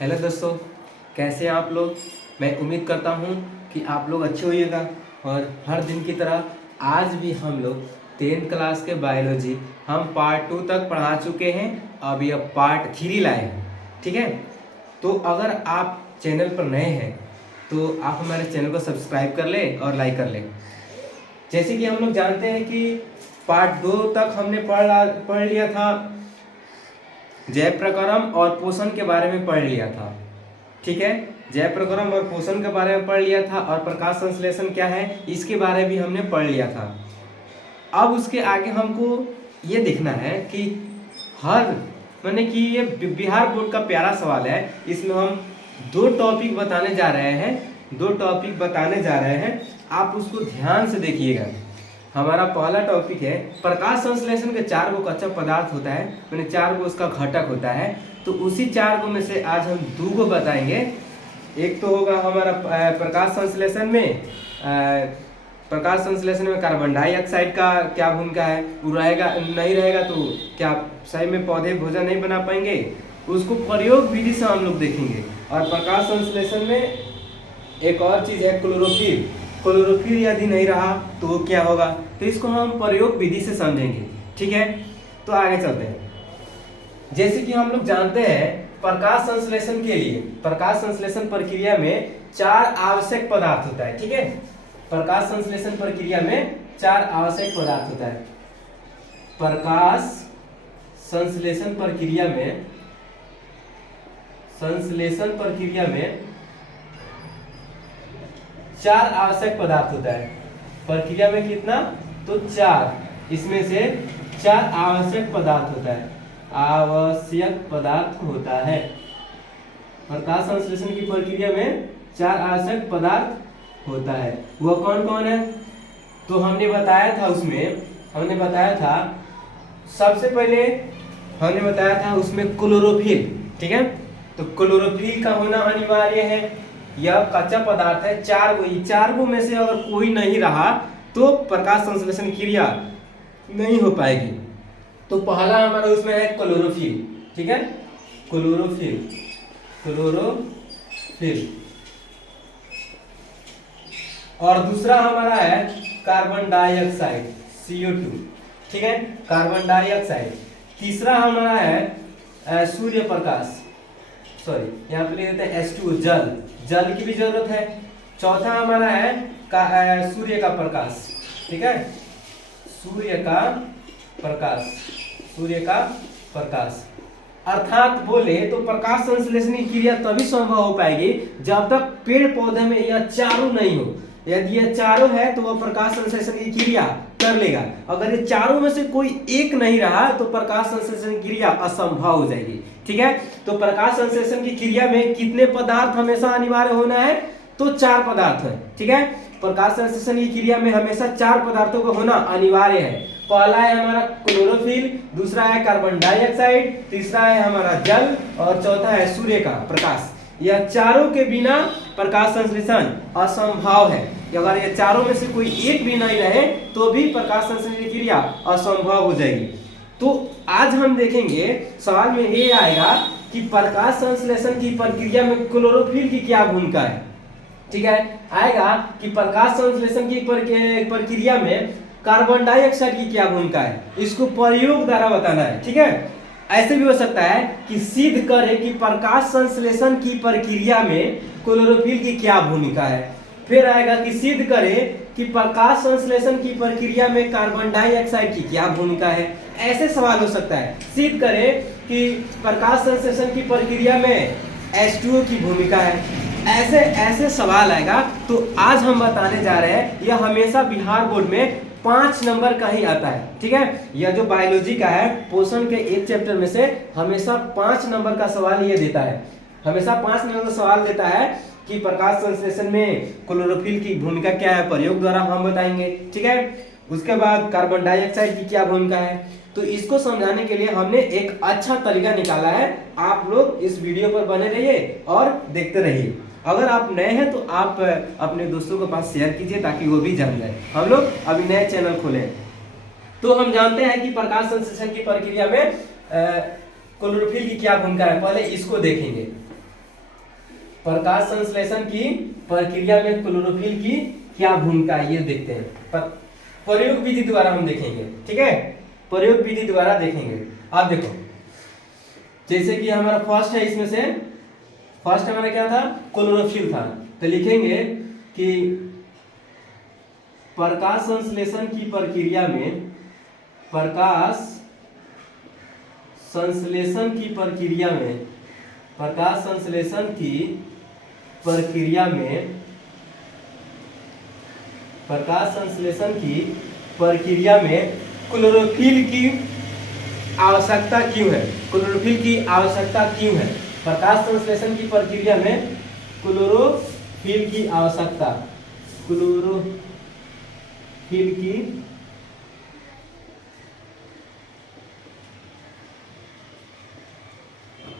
Hello दोस्तों, कैसे हैं आप लोग। मैं उम्मीद करता हूं कि आप लोग अच्छे होइएगा। और हर दिन की तरह आज भी हम लोग 10th क्लास के बायोलॉजी हम पार्ट 2 तक पढ़ा चुके हैं। अब यह पार्ट 3 लाए हैं। ठीक है, तो अगर आप चैनल पर नए हैं तो आप हमारे चैनल को सब्सक्राइब कर लें और लाइक कर लें। जैसे कि हम लोग जानते हैं कि पार्ट 2 तक हमने पढ़ लिया था, जय प्रकरण और पोषण के बारे में पढ़ लिया था। ठीक है, जय प्रकरण और पोषण के बारे में पढ़ लिया था और प्रकाश संश्लेषण क्या है इसके बारे में भी हमने पढ़ लिया था। अब उसके आगे हमको ये देखना है कि हर माने कि ये बिहार बोर्ड का प्यारा सवाल है। इसमें हम दो टॉपिक बताने जा रहे हैं। आप उसको ध्यान से देखिएगा। हमारा पहला टॉपिक है प्रकाश संश्लेषण के 4 गो कच्चा पदार्थ होता है, मैंने 4 गो उसका घटक होता है। तो उसी 4 गो में से आज हम 2 गो बताएंगे। एक तो होगा हमारा प्रकाश संश्लेषण में कार्बन डाइऑक्साइड का क्या भूमिका है, वो रहेगा नहीं रहेगा तो क्या सही में पौधे भोजन नहीं बना पाएंगे, उसको प्रयोग विधि से हम लोग देखेंगे। और प्रकाश संश्लेषण में एक और चीज़ है क्लोरोफिल यदि नहीं रहा तो वो क्या होगा, तो इसको हम प्रयोग विधि से समझेंगे। ठीक है, तो आगे चलते हैं। जैसे कि हम लोग जानते हैं प्रकाश संश्लेषण के लिए प्रकाश संश्लेषण प्रक्रिया में 4 आवश्यक पदार्थ होता है। ठीक है, प्रकाश संश्लेषण प्रक्रिया में 4 आवश्यक पदार्थ होता है। प्रकाश संश्लेषण प्रक्रिया में 4 आवश्यक पदार्थ होता है। प्रक्रिया में कितना, तो 4, इसमें से 4 आवश्यक पदार्थ होता है। प्रकाश संश्लेषण की प्रक्रिया में 4 आवश्यक पदार्थ होता है। वह कौन कौन है, तो हमने बताया था सबसे पहले हमने बताया था उसमें क्लोरोफिल। ठीक है, तो क्लोरोफिल का होना अनिवार्य है। यह कच्चा पदार्थ है। 4 गो में से अगर कोई नहीं रहा तो प्रकाश संश्लेषण क्रिया नहीं हो पाएगी। तो पहला हमारा उसमें है क्लोरोफिल। ठीक है, क्लोरोफिल और दूसरा हमारा है कार्बन डाइऑक्साइड CO2। ठीक है, कार्बन डाइऑक्साइड। तीसरा हमारा है सूर्य प्रकाश, यहाँ पे लिख देते हैं H2O, जल की भी जरूरत है। चौथा हमारा है सूर्य का प्रकाश। ठीक है, सूर्य का प्रकाश अर्थात बोले तो प्रकाश संश्लेषण की क्रिया तभी संभव हो पाएगी जब तक पेड़ पौधे में यह चारों नहीं हो। यदि यह चारों है तो वह प्रकाश संश्लेषण की क्रिया कर लेगा। अगर ये चारों में से कोई एक नहीं रहा तो प्रकाश संश्लेषण की क्रिया असंभव हो जाएगी। ठीक है, तो प्रकाश संश्लेषण की क्रिया में कितने पदार्थ हमेशा अनिवार्य होना है, तो 4 पदार्थ है। ठीक है, प्रकाश संश्लेषण की क्रिया में हमेशा 4 पदार्थों का होना अनिवार्य है। पहला है हमारा क्लोरोफिल, दूसरा है कार्बन डाइऑक्साइड, तीसरा है हमारा जल और चौथा है सूर्य का प्रकाश। यह चारों के बिना प्रकाश संश्लेषण असंभव है। अगर ये चारों में से कोई एक भी नहीं रहे तो भी प्रकाश संश्लेषण की क्रिया असंभव हो जाएगी। तो आज हम देखेंगे, सवाल में ये आएगा कि प्रकाश संश्लेषण की प्रक्रिया में क्लोरोफिल की क्या भूमिका है। ठीक है, आएगा कि प्रकाश संश्लेषण की प्रक्रिया में कार्बन डाइऑक्साइड की क्या भूमिका है, इसको प्रयोग द्वारा बताना है। ठीक है, ऐसे भी हो सकता है कि सिद्ध करे कि प्रकाश संश्लेषण की प्रक्रिया में क्लोरोफिल की क्या भूमिका है। फिर आएगा कि सिद्ध करे कि प्रकाश संश्लेषण की प्रक्रिया में कार्बन डाइऑक्साइड की क्या भूमिका है। ऐसे सवाल हो सकता है। सिद्ध करे कि प्रकाश संश्लेषण की प्रक्रिया में H2O की भूमिका है। ऐसे सवाल आएगा। तो आज हम बताने जा रहे हैं, यह हमेशा बिहार बोर्ड में 5 नंबर का ही आता है। ठीक है, यह जो बायोलॉजी का है पोषण के एक चैप्टर में से हमेशा 5 नंबर का सवाल ये देता है। हमेशा 5 नंबर का सवाल देता है कि प्रकाश संश्लेषण में क्लोरोफिल की भूमिका क्या है, प्रयोग द्वारा हम बताएंगे। ठीक है, उसके बाद कार्बन डाइऑक्साइड की क्या भूमिका है। तो इसको समझाने के लिए हमने एक अच्छा तरीका निकाला है। आप लोग इस वीडियो पर बने रहिए और देखते रहिए। अगर आप नए हैं तो आप अपने दोस्तों के पास शेयर कीजिए ताकि वो भी जान जाए। हम लोग अभी नए चैनल खोले हैं। तो हम जानते हैं कि प्रकाश संश्लेषण की प्रक्रिया में क्लोरोफिल की क्या भूमिका है। पहले इसको देखेंगे। प्रकाश संश्लेषण की प्रक्रिया में क्लोरोफिल की क्या भूमिका है ये देखते हैं। प्रयोग विधि द्वारा हम देखेंगे, ठीक है, प्रयोग विधि द्वारा देखेंगे। आप देखो, जैसे कि हमारा फर्स्ट है, इसमें से फर्स्ट हमारा क्या था, क्लोरोफिल था, तो लिखेंगे कि प्रकाश संश्लेषण की प्रक्रिया में, प्रकाश संश्लेषण की प्रक्रिया में, प्रकाश संश्लेषण की प्रक्रिया में, प्रकाश संश्लेषण की प्रक्रिया में क्लोरोफिल की आवश्यकता क्यों है, क्लोरोफिल की आवश्यकता क्यों है। प्रकाश संश्लेषण की प्रक्रिया में क्लोरोफिल की आवश्यकता, क्लोरोफिल की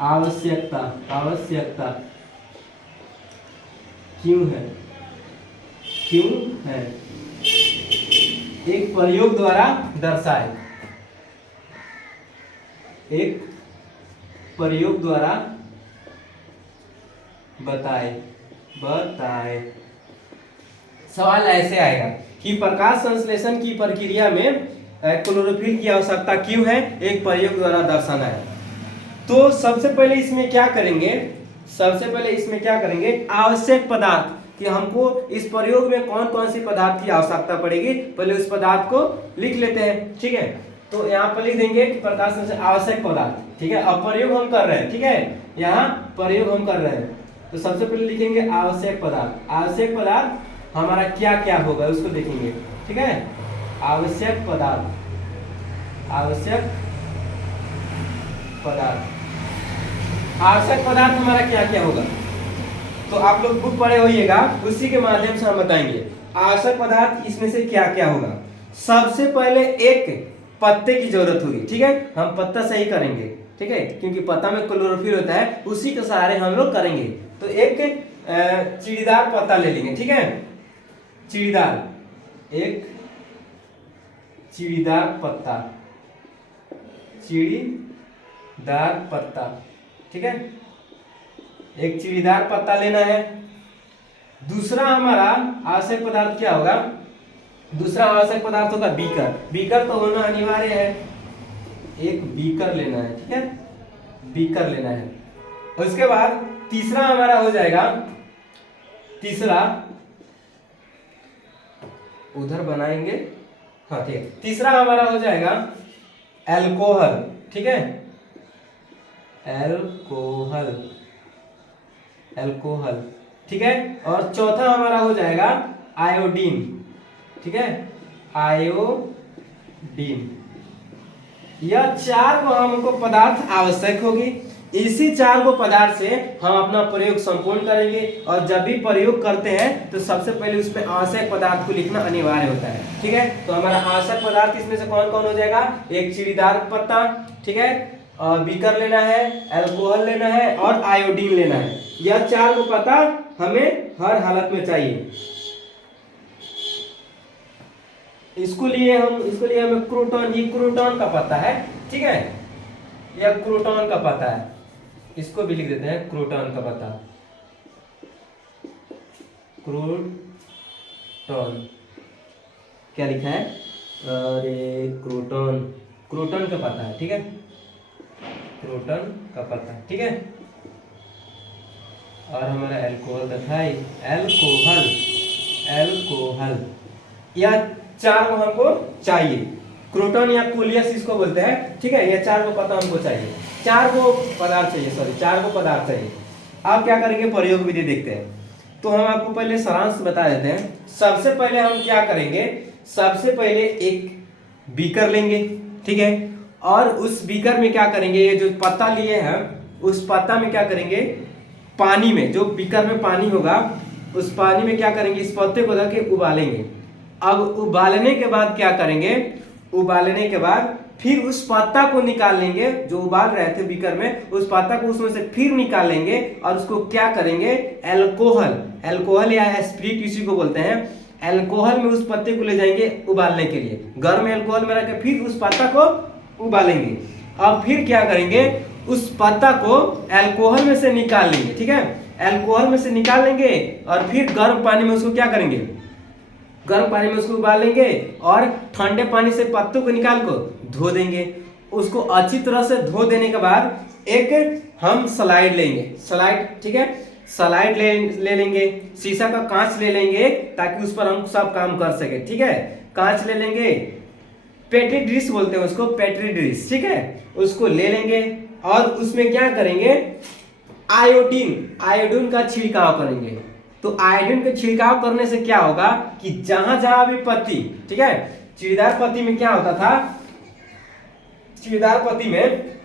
आवश्यकता, आवश्यकता क्यों है, क्यों है, एक प्रयोग द्वारा दर्शाए, एक प्रयोग द्वारा बताए, बताए। सवाल ऐसे आएगा कि प्रकाश संश्लेषण की प्रक्रिया में क्लोरोफिल की आवश्यकता क्यों है, एक प्रयोग द्वारा दर्शाना है। तो सबसे पहले इसमें क्या करेंगे, सबसे पहले इसमें क्या करेंगे, आवश्यक पदार्थ, कि हमको इस प्रयोग में कौन कौन सी पदार्थ की आवश्यकता पड़ेगी, पहले उस पदार्थ को लिख लेते हैं, ठीक है। तो यहाँ पर लिख देंगे कि प्रकाश संश्लेषण आवश्यक पदार्थ, ठीक है। अब प्रयोग हम कर रहे हैं, ठीक है, यहाँ प्रयोग हम कर रहे हैं, तो सबसे पहले लिखेंगे आवश्यक पदार्थ। आवश्यक पदार्थ हमारा क्या क्या होगा उसको देखेंगे, ठीक है। आवश्यक पदार्थ, आवश्यक पदार्थ, आवश्यक पदार्थ हमारा क्या क्या होगा, तो आप लोग बुक पढ़े होइएगा, उसी के माध्यम से हम बताएंगे आवश्यक पदार्थ इसमें से क्या क्या होगा। सबसे पहले एक पत्ते की जरूरत होगी, ठीक है, हम पत्ता सही करेंगे, ठीक है, क्योंकि पत्ता में क्लोरोफिल होता है, उसी के सहारे हम लोग करेंगे। तो एक चीड़ीदार पत्ता ले लेंगे, ठीक है, चीड़ीदार, एक चीड़ीदार पत्ता, चीड़ीदार पत्ता, ठीक है, एक चीड़ीदार पत्ता लेना है। दूसरा हमारा आवश्यक पदार्थ क्या होगा, दूसरा आवश्यक पदार्थ होगा बीकर, बीकर तो होना अनिवार्य है, एक बीकर लेना है, ठीक है, बीकर लेना है। उसके बाद तीसरा हमारा हो जाएगा, तीसरा उधर बनाएंगे, हाँ ठीक है, तीसरा हमारा हो जाएगा एल्कोहल, ठीक है, एल्कोहल, एल्कोहल, ठीक है। और चौथा हमारा हो जाएगा आयोडीन, ठीक है, आयोडीन। यह चार को हमको पदार्थ आवश्यक होगी, इसी चार को पदार्थ से हम अपना प्रयोग संपूर्ण करेंगे। और जब भी प्रयोग करते हैं तो सबसे पहले उसमें आवश्यक पदार्थ को लिखना अनिवार्य होता है, ठीक है। तो हमारा आवश्यक पदार्थ इसमें से कौन कौन हो जाएगा, एक चीड़ीदार पत्ता, ठीक है, और बीकर लेना है, एल्कोहल लेना है और आयोडीन लेना है। यह चार को पता हमें हर हालत में चाहिए। इसको लिए हमें क्रोटॉन, ये क्रोटॉन का पत्ता है, ठीक है, यह क्रोटॉन का पत्ता है, इसको भी लिख देते हैं क्रोटॉन का पत्ता, क्रोटॉन, क्या लिखा है, अरे क्रोटॉन, क्रोटॉन का पत्ता है, ठीक है, क्रोटॉन का पत्ता, ठीक है। और हमारा एल्कोहल था, एल्कोहल, एल्कोहल, यह चार को हमको चाहिए, क्रोटॉन या कोलियस इसको बोलते हैं, ठीक है, यह चार को पता हमको चाहिए, चार को पदार्थ चाहिए, सॉरी चार को पदार्थ चाहिए। अब क्या करेंगे, प्रयोग विधि देखते हैं। तो हम आपको पहले सारांश बता देते हैं। सबसे पहले हम क्या करेंगे, सबसे पहले एक बीकर लेंगे, ठीक है, और उस बीकर में क्या करेंगे, ये जो पत्ता लिए हैं उस पत्ता में क्या करेंगे, पानी में, जो बीकर में पानी होगा उस पानी में क्या करेंगे, इस पत्ते को रख के उबालेंगे। अब उबालने के बाद क्या करेंगे, उबालने के बाद फिर उस पत्ता को निकाल लेंगे, जो उबाल रहे थे बीकर में, उस पत्ता को उसमें से फिर निकालेंगे और उसको क्या करेंगे, एल्कोहल, एल्कोहल या स्प्रिट इसी को बोलते हैं, एल्कोहल में उस पत्ते को ले जाएंगे उबालने के लिए, गर्म एल्कोहल में रख के फिर उस पत्ता को उबालेंगे। अब फिर क्या करेंगे, उस पत्ता को एल्कोहल में से निकाल लेंगे, ठीक है, अल्कोहल में से निकाल लेंगे और फिर गर्म पानी में उसको क्या करेंगे, गर्म पानी में उसको उबाल लेंगे और ठंडे पानी से पत्तों को निकाल को धो देंगे। उसको अच्छी तरह से धो देने के बाद एक हम स्लाइड लेंगे, स्लाइड, ठीक है, स्लाइड ले लेंगे, शीशा का कांच ले लेंगे ताकि उस पर हम सब काम कर सके, ठीक है। कांच ले लेंगे, पेट्री डिश बोलते हैं उसको, पेट्री डिश, ठीक है, उसको ले लेंगे और उसमें क्या करेंगे, आयोडीन का छिड़काव करेंगे। तो आयोडीन का छिड़काव करने से क्या होगा कि जहां जहां भी पत्ती, ठीक है, चीड़ीदार पत्ती में क्या होता था, चीड़ीदार पत्ती में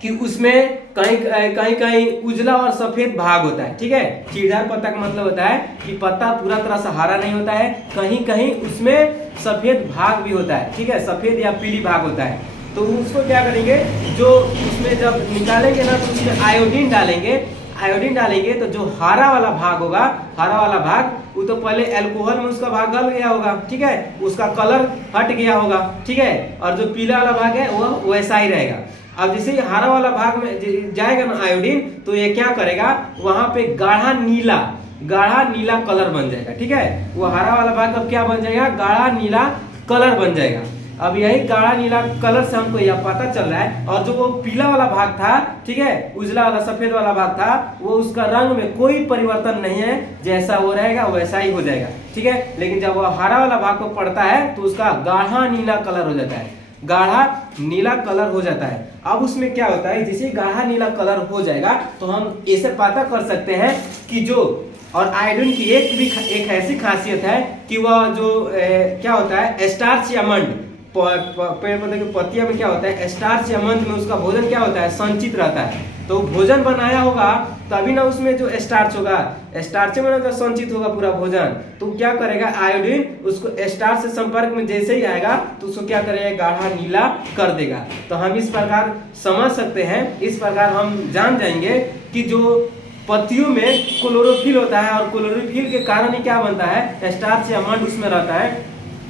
कि उसमें कहीं कहीं कहीं उजला और सफेद भाग होता है, ठीक है। चीड़ीदार पत्ता का मतलब होता है कि पत्ता पूरा तरह से हरा नहीं होता है, कहीं कहीं उसमें सफेद भाग भी होता है, ठीक है, सफेद या पीली भाग होता है। तो उसको क्या करेंगे, जो उसमें जब निकालेंगे ना तो उसमें आयोडीन डालेंगे, आयोडीन डालेंगे तो जो हरा वाला भाग होगा, हरा वाला भाग वो तो पहले अल्कोहल में उसका भाग गल गया होगा, ठीक है, उसका कलर हट गया होगा, ठीक है, और जो पीला वाला भाग है वह वैसा ही रहेगा। अब जैसे हरा वाला भाग में जाएगा ना आयोडीन, तो ये क्या करेगा, वहां पे गाढ़ा नीला कलर बन जाएगा, ठीक है। वो हरा वाला भाग अब क्या बन जाएगा, गाढ़ा नीला कलर बन जाएगा। अब यही गाढ़ा नीला कलर से हमको यह पता चल रहा है, और जो वो पीला वाला भाग था, ठीक है, उजला वाला सफेद वाला भाग था, वो उसका रंग में कोई परिवर्तन नहीं है, जैसा वो रहेगा वैसा ही हो जाएगा, ठीक है। लेकिन जब वो हरा वाला भाग को पड़ता है तो उसका गाढ़ा नीला कलर हो जाता है, गाढ़ा नीला कलर हो जाता है। अब उसमें क्या होता है, जैसे गाढ़ा नीला कलर हो जाएगा तो हम ऐसे पता कर सकते हैं कि जो, और आयोडीन की एक ऐसी खासियत है कि वह जो क्या होता है, स्टार्च या मंड, पेड़ पौधे की पत्तियों में क्या होता है, स्टार्च या मंड में उसका भोजन क्या होता है, संचित रहता है। तो भोजन बनाया होगा तभी ना उसमें जो स्टार्च होगा, स्टार्च में ना संचित होगा पूरा भोजन, तो क्या करेगा, आयोडीन उसको स्टार्च से संपर्क में जैसे ही आएगा तो उसको क्या करेगा, गाढ़ा नीला कर देगा। तो हम इस प्रकार समझ सकते हैं, इस प्रकार हम जान जाएंगे कि जो पत्तियों में क्लोरोफिल होता है और क्लोरोफिल के कारण ही क्या बनता है, स्टार्च या मंड उसमें रहता है,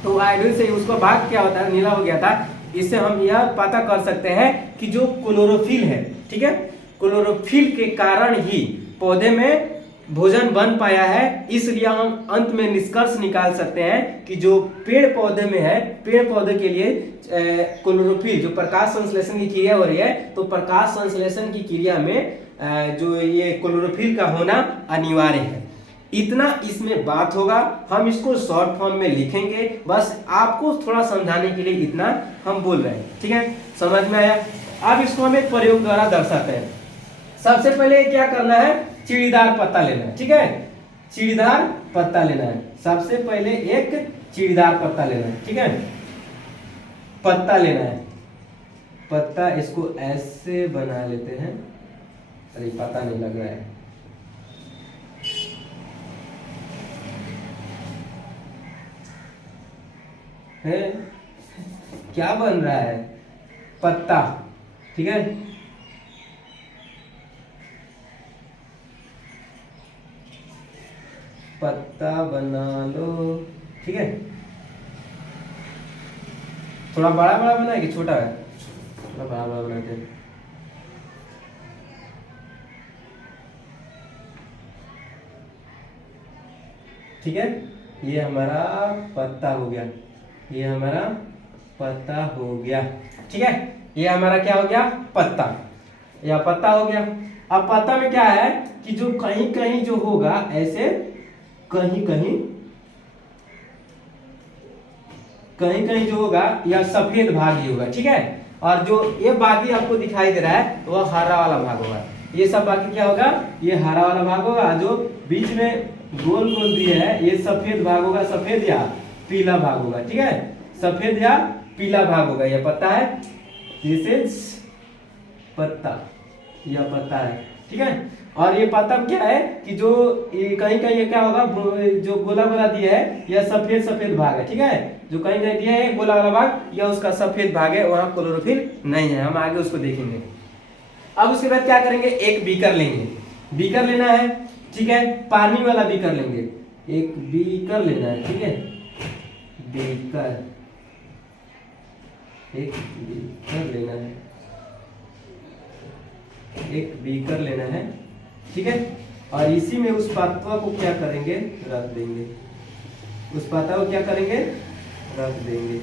तो आयोडीन से उसका भाग क्या होता है, नीला हो गया था। इससे हम यह पता कर सकते हैं कि जो क्लोरोफिल है, ठीक है, क्लोरोफिल के कारण ही पौधे में भोजन बन पाया है। इसलिए हम अंत में निष्कर्ष निकाल सकते हैं कि जो पेड़ पौधे में है, पेड़ पौधे के लिए क्लोरोफिल, जो प्रकाश संश्लेषण की क्रिया हो रही है, तो प्रकाश संश्लेषण की क्रिया में जो ये क्लोरोफिल का होना अनिवार्य है। इतना इसमें बात होगा, हम इसको शॉर्ट फॉर्म में लिखेंगे, बस आपको थोड़ा समझाने के लिए इतना हम बोल रहे हैं, ठीक है, समझ में आया। अब इसको हम एक प्रयोग द्वारा दर्शाते हैं। सबसे पहले क्या करना है, चीड़ीदार पत्ता लेना है, ठीक है, चीड़ीदार पत्ता लेना है। सबसे पहले एक चीड़ीदार पत्ता लेना है, ठीक है, पत्ता लेना है, पत्ता, इसको ऐसे बना लेते हैं, अरे पता नहीं लग रहा है क्या बन रहा है, पत्ता, ठीक है, पत्ता बना लो, ठीक है। थोड़ा बड़ा बड़ा बनाए कि छोटा है, थोड़ा बड़ा बड़ा बनाते हैं, ठीक है। ये हमारा पत्ता हो गया, ये हमारा पत्ता हो गया, ठीक है, ये हमारा क्या हो गया, पत्ता, या पत्ता हो गया। अब पत्ता में क्या है कि जो कहीं कहीं जो होगा ऐसे, कहीं कहीं जो होगा यह सफेद भाग ही होगा, ठीक है, और जो ये बाकी आपको दिखाई दे रहा है वह हरा वाला भाग होगा। ये सब बाकी क्या होगा, ये हरा वाला भाग होगा, जो बीच में गोल गोल दिए है ये सफेद भाग होगा, सफेद या पीला भाग होगा, ठीक है, सफेद या पीला भाग होगा। यह पत्ता है, दिस इज पत्ता, यह पत्ता है, ठीक है। और ये पत्ता क्या है कि जो ये कहीं कहीं क्या होगा, जो गोला गोला दिया है यह सफेद सफेद भाग है, ठीक है, जो कहीं कहीं दिया है गोला वाला भाग यह उसका सफेद भाग है, वहां क्लोरोफिल नहीं है, हम आगे उसको देखेंगे। अब उसके बाद क्या करेंगे, एक बीकर लेंगे, बीकर लेना है, ठीक है, पानी वाला बीकर लेंगे, एक बीकर लेना है, ठीक है, बीकर, एक बीकर लेना है, एक बीकर लेना है, ठीक है। और इसी में उस पात्वा को क्या करेंगे, रख देंगे। उस पाता को क्या करेंगे, रख देंगे।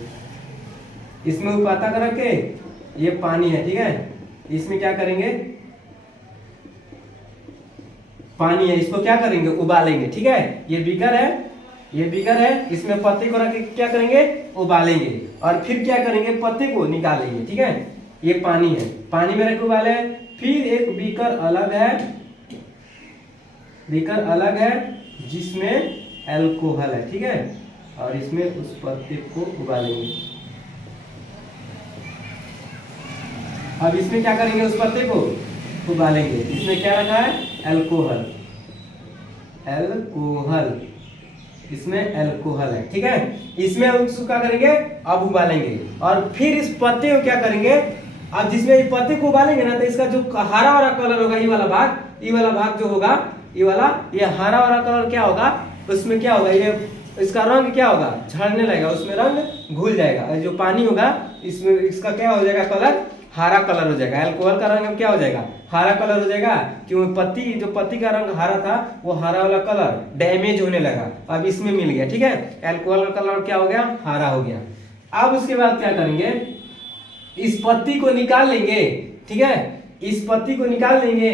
इसमें उस पाता का रख के, ये पानी है, ठीक है, इसमें क्या करेंगे, पानी है, इसको क्या करेंगे, उबालेंगे, ठीक है। ये बीकर है, ये बीकर है, इसमें पत्ते को रख के क्या करेंगे, उबालेंगे, और फिर क्या करेंगे, पत्ते को निकालेंगे, ठीक है। ये पानी है, पानी में रख के उबाले। फिर एक बीकर अलग है, बीकर अलग है जिसमें अल्कोहल है, ठीक है, और इसमें उस पत्ते को उबालेंगे। अब इसमें क्या करेंगे, उस पत्ते को उबालेंगे। इसमें क्या रखा है, अल्कोहल, अल्कोहल, इसमें अल्कोहल है, ठीक है। इसमें उसको क्या करेंगे, अब उबालेंगे, और फिर इस पत्ते को क्या करेंगे, अब जिसमें ये पत्ते को उबालेंगे ना, तो इसका जो हरा वाला कलर होगा, ये वाला भाग, ये वाला भाग जो होगा, ये वाला, ये हरा वाला कलर क्या होगा, उसमें क्या होगा, ये इसका रंग क्या होगा, झड़ने लगेगा, उसमें रंग घुल जाएगा। जो पानी होगा इसमें, इसका क्या हो जाएगा, कलर हरा कलर हो जाएगा। अल्कोहल का रंग क्या हो जाएगा, हरा कलर हो जाएगा, क्योंकि पत्ती, जो पत्ती का रंग हरा था, वो हरा वाला कलर डैमेज होने लगा, अब इसमें मिल गया, ठीक है। अल्कोहल का कलर क्या हो गया, हरा हो गया। अब उसके बाद क्या करेंगे, इस पत्ती को निकाल लेंगे, ठीक है, इस पत्ती को निकाल लेंगे,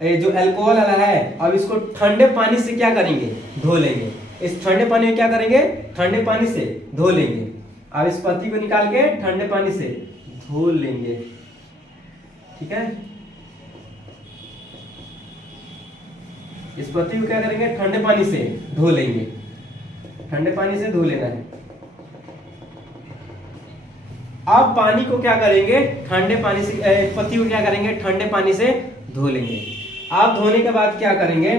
जो अल्कोहल वाला है। अब इसको ठंडे पानी से क्या करेंगे, धो लेंगे। इस ठंडे पानी में क्या करेंगे, ठंडे पानी से धो लेंगे। अब इस पत्ती को निकाल के ठंडे पानी से धो लेंगे, ठीक है। इस पत्ती को क्या करेंगे, ठंडे पानी से धो लेंगे, ठंडे पानी से धो लेना है। अब पानी को क्या करेंगे, ठंडे पानी से, पत्ती को क्या करेंगे, ठंडे पानी से धो लेंगे। अब धोने के बाद क्या करेंगे,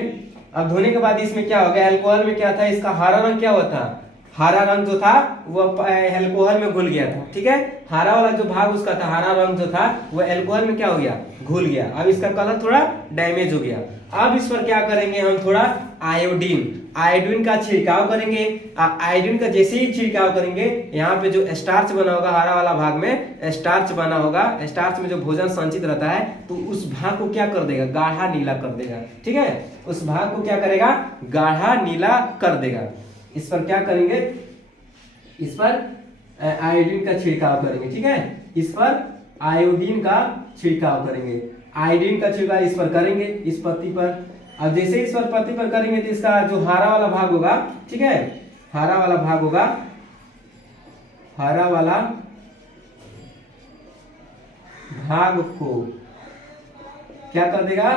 अब धोने के बाद इसमें क्या हो गया, अल्कोहल में क्या था, इसका हरा रंग क्या हुआ था, हरा रंग जो था वो अल्कोहल में घुल गया था, ठीक है। हरा वाला जो भाग उसका था, हरा रंग जो था वो अल्कोहल में क्या हो गया, घुल गया। अब इसका कलर थोड़ा डैमेज हो गया। अब इस पर क्या करेंगे, हम थोड़ा आयोडीन, आयोडीन का छिड़काव करेंगे। आयोडीन का जैसे ही छिड़काव करेंगे, यहाँ पे जो स्टार्च बना होगा, हरा वाला भाग में स्टार्च बना होगा, स्टार्च में जो भोजन संचित रहता है, तो उस भाग को क्या कर देगा, गाढ़ा नीला कर देगा, ठीक है। उस भाग को क्या करेगा, गाढ़ा नीला कर देगा। इस पर क्या करेंगे, इस पर आयोडीन का छिड़काव करेंगे, ठीक है। इस पर आयोडीन का छिड़काव करेंगे, आयोडीन का छिड़काव इस पर करेंगे, इस पत्ती पर। अब जैसे इस पर पत्ती पर करेंगे, तो इसका जो हरा वाला भाग होगा, ठीक है, हरा वाला भाग होगा, हरा वाला भाग को क्या कर देगा,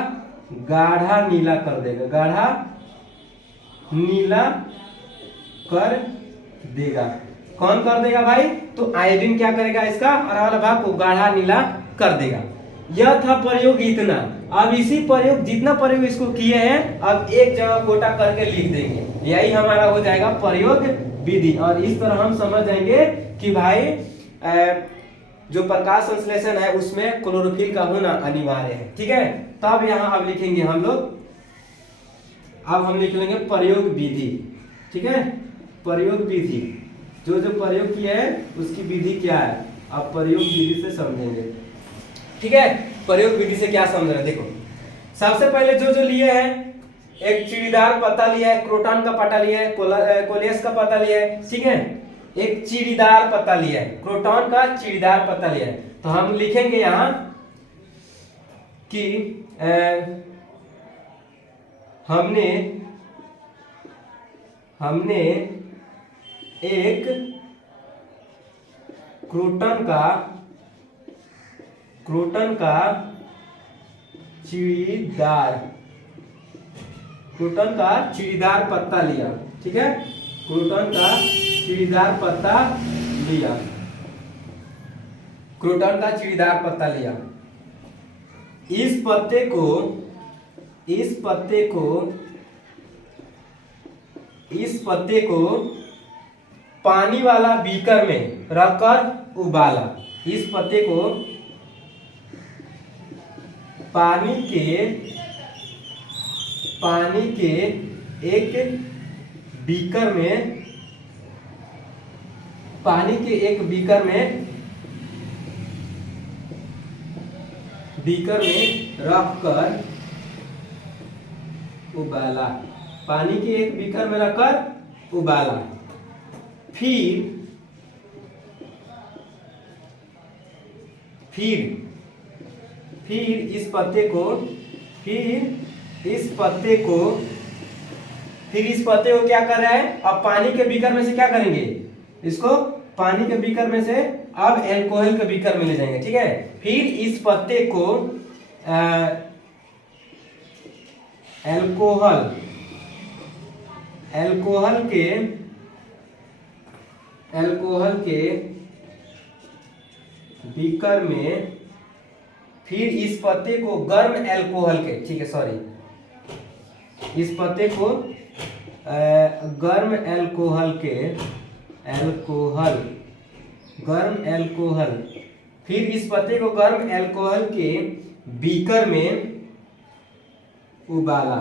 गाढ़ा नीला कर देगा, गाढ़ा नीला कर देगा। कौन कर देगा भाई, तो आयोडीन क्या करेगा, इसका हरा वाला भाग को गाढ़ा नीला कर देगा। यह था प्रयोग इतना। अब इसी प्रयोग, जितना प्रयोग इसको किए हैं, अब एक जगह कोटा करके लिख देंगे, यही हमारा हो जाएगा प्रयोग विधि। और इस तरह हम समझ जाएंगे कि भाई जो प्रकाश संश्लेषण है उसमें क्लोरोफिल का होना अनिवार्य है, ठीक है। तब यहाँ अब लिखेंगे हम लोग, अब हम लिख लेंगे प्रयोग विधि, ठीक है। प्रयोग विधि, जो जो प्रयोग किया है उसकी विधि क्या है, अब प्रयोग विधि से समझेंगे, ठीक है। प्रयोग विधि से क्या समझ रहे हैं, देखो सबसे पहले जो जो लिए हैं, एक चिड़ीदार पत्ता लिया है, क्रोटन का पत्ता लिया है, कोलेस का पत्ता लिया है, ठीक है। एक चिड़ीदार पत्ता लिया है, क्रोटन का चिड़ीदार पत्ता लिया है। तो हम लिखेंगे यहाँ कि हमने एक क्रोटन का चिड़ीदार पत्ता लिया, ठीक है। क्रोटन का चिड़ीदार पत्ता लिया, क्रोटन का चिड़ीदार पत्ता लिया। इस पत्ते को पानी वाला बीकर में रखकर उबाला। इस पत्ते को पानी के एक बीकर में उबाला, पानी के एक बीकर में रखकर उबाला। फिर इस पत्ते को क्या कर रहा है, अब पानी के बीकर में से क्या करेंगे, इसको पानी के बीकर में से अब एल्कोहल के बीकर में ले जाएंगे, ठीक है। फिर इस पत्ते को एल्कोहल के बीकर में, फिर इस पत्ते को गर्म एल्कोहल के, ठीक है सॉरी, इस पत्ते को गर्म एल्कोहल, फिर इस पत्ते को गर्म एल्कोहल के बीकर में उबाला।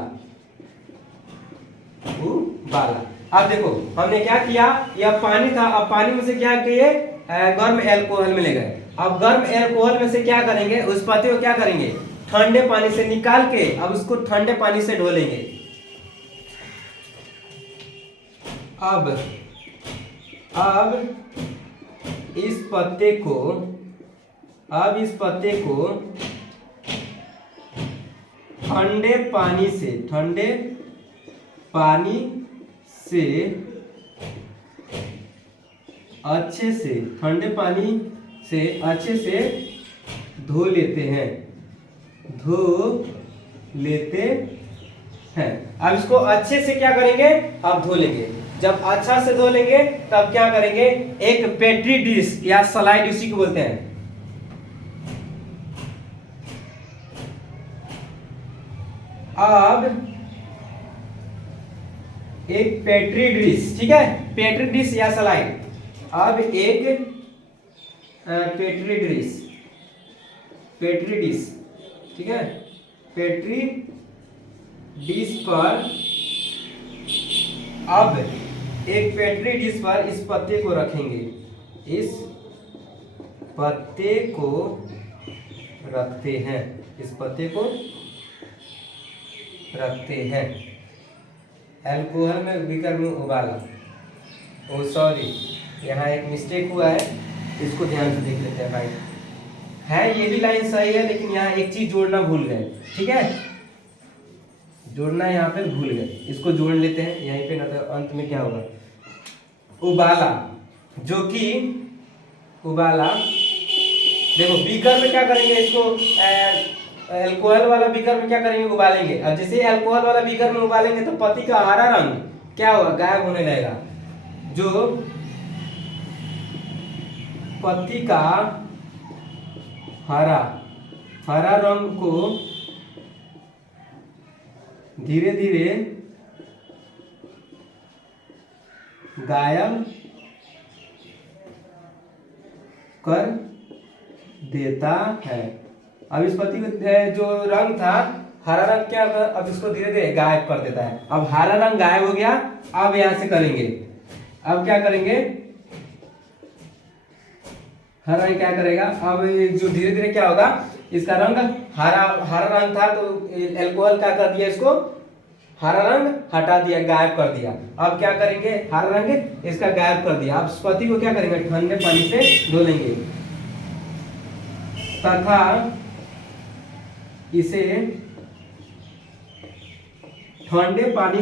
अब देखो हमने क्या किया, यह पानी था, अब पानी में से क्या किए, गर्म एल्कोहल में ले गए। अब गर्म एल्कोहल में से क्या करेंगे, उस पत्ते को क्या करेंगे, ठंडे पानी से निकाल के अब उसको ठंडे पानी से धो लेंगे। अब इस पत्ते को ठंडे पानी से अच्छे से धो लेते हैं। अब इसको अच्छे से क्या करेंगे, अब धो लेंगे। जब अच्छा से धो लेंगे तब क्या करेंगे, एक पेट्री डिश या स्लाइड उसी को बोलते हैं, अब एक पेट्री डिश, ठीक है, पेट्री डिश या स्लाइड, अब एक पेट्री डिश, ठीक है, पेट्री डिश पर, अब एक पेट्री डिश पर इस पत्ते को रखेंगे, इस पत्ते को रखते हैं, एल्कोहल में बीकर में उबाला। ओ सॉरी, यहाँ एक मिस्टेक हुआ है, इसको ध्यान से देख लेते हैं भाई। है ये भी लाइन सही है, लेकिन यहाँ एक चीज जोड़ना भूल गए, ठीक है, जोड़ना यहाँ पे भूल गए, इसको जोड़ लेते हैं यहीं पे, ना तो अंत में क्या होगा, उबाला, जो कि उबाला। देखो बीकर में क्या करेंगे, इसको एल्कोहल वाला बीकर में क्या करेंगे, उबालेंगे। अब जैसे एल्कोहल वाला बीकर में उबालेंगे तो पत्ती का हरा रंग क्या होगा, गायब होने लगेगा। जो पत्ती का हरा रंग को धीरे धीरे गायब कर देता है। अब इस पत्ती का जो रंग था हरा रंग, क्या होगा, अब इसको धीरे धीरे गायब कर देता है। अब हरा रंग गायब हो गया, अब यहां से करेंगे, अब क्या करेंगे, हरा रंग क्या करेगा, अब जो धीरे धीरे क्या होगा, इसका रंग हरा रंग था तो एल्कोहल क्या कर दिया, इसको हरा रंग हटा दिया, गायब कर दिया। अब क्या करेंगे, हरा रंग इसका गायब कर दिया। अब इस पत्ती को क्या करेंगे, ठंडे पानी से धो लेंगे तथा इसे ठंडे पानी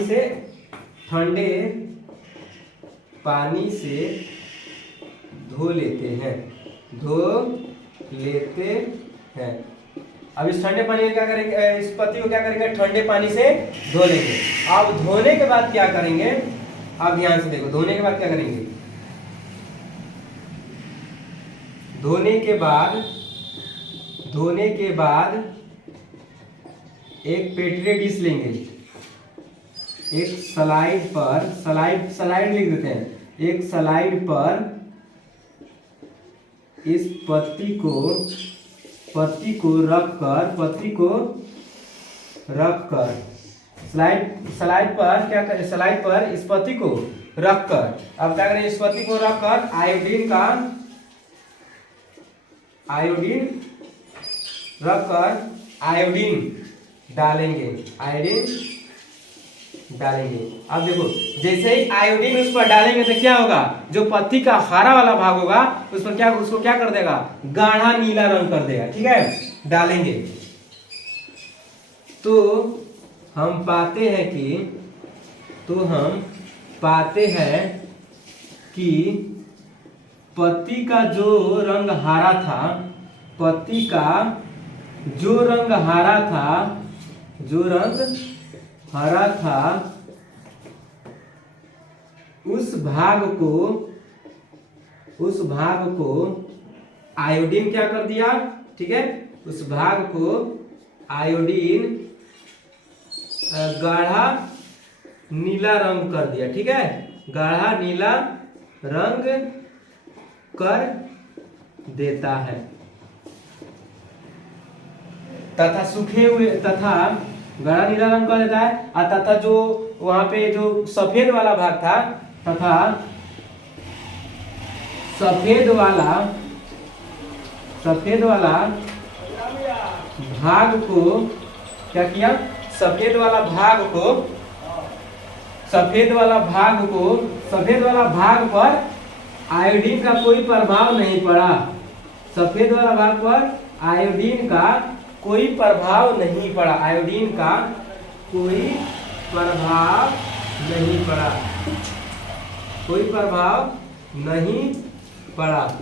से धो लेते हैं। अब इस ठंडे पानी में क्या करेंगे, इस पत्ती को क्या करेंगे, ठंडे पानी से धो लेंगे। अब धोने के बाद क्या करेंगे, अब ध्यान से देखो, धोने के बाद क्या करेंगे, धोने के बाद एक पेट्री डिश लेंगे, एक स्लाइड लिख देते हैं, एक स्लाइड पर इस पत्ती को रखकर स्लाइड पर क्या करें, स्लाइड पर इस पत्ती को रखकर, अब क्या करें, इस पत्ती को रखकर आयोडीन डालेंगे, डालेंगे। अब देखो जैसे ही आयोडीन उस पर डालेंगे तो क्या होगा, जो पत्ती का हरा वाला भाग होगा उस पर क्या, उसको क्या कर देगा, गाढ़ा नीला रंग कर देगा। ठीक है, डालेंगे तो हम पाते हैं कि पत्ती का जो रंग हरा था, पत्ती का जो रंग हरा था उस भाग को आयोडीन क्या कर दिया। ठीक है, उस भाग को आयोडीन गाढ़ा नीला रंग कर दिया। ठीक है, गाढ़ा नीला रंग कर देता है तथा सूखे हुए तथा गाढ़ा नीला रंग कर देता है। और तथा जो वहां पे जो सफेद वाला भाग था, तथा सफेद वाला भाग को क्या किया, सफेद वाला भाग पर आयोडीन का कोई प्रभाव नहीं पड़ा। सफेद वाला भाग पर आयोडीन का कोई प्रभाव नहीं पड़ा। आयोडीन का कोई प्रभाव नहीं पड़ा, कोई प्रभाव नहीं पड़ा।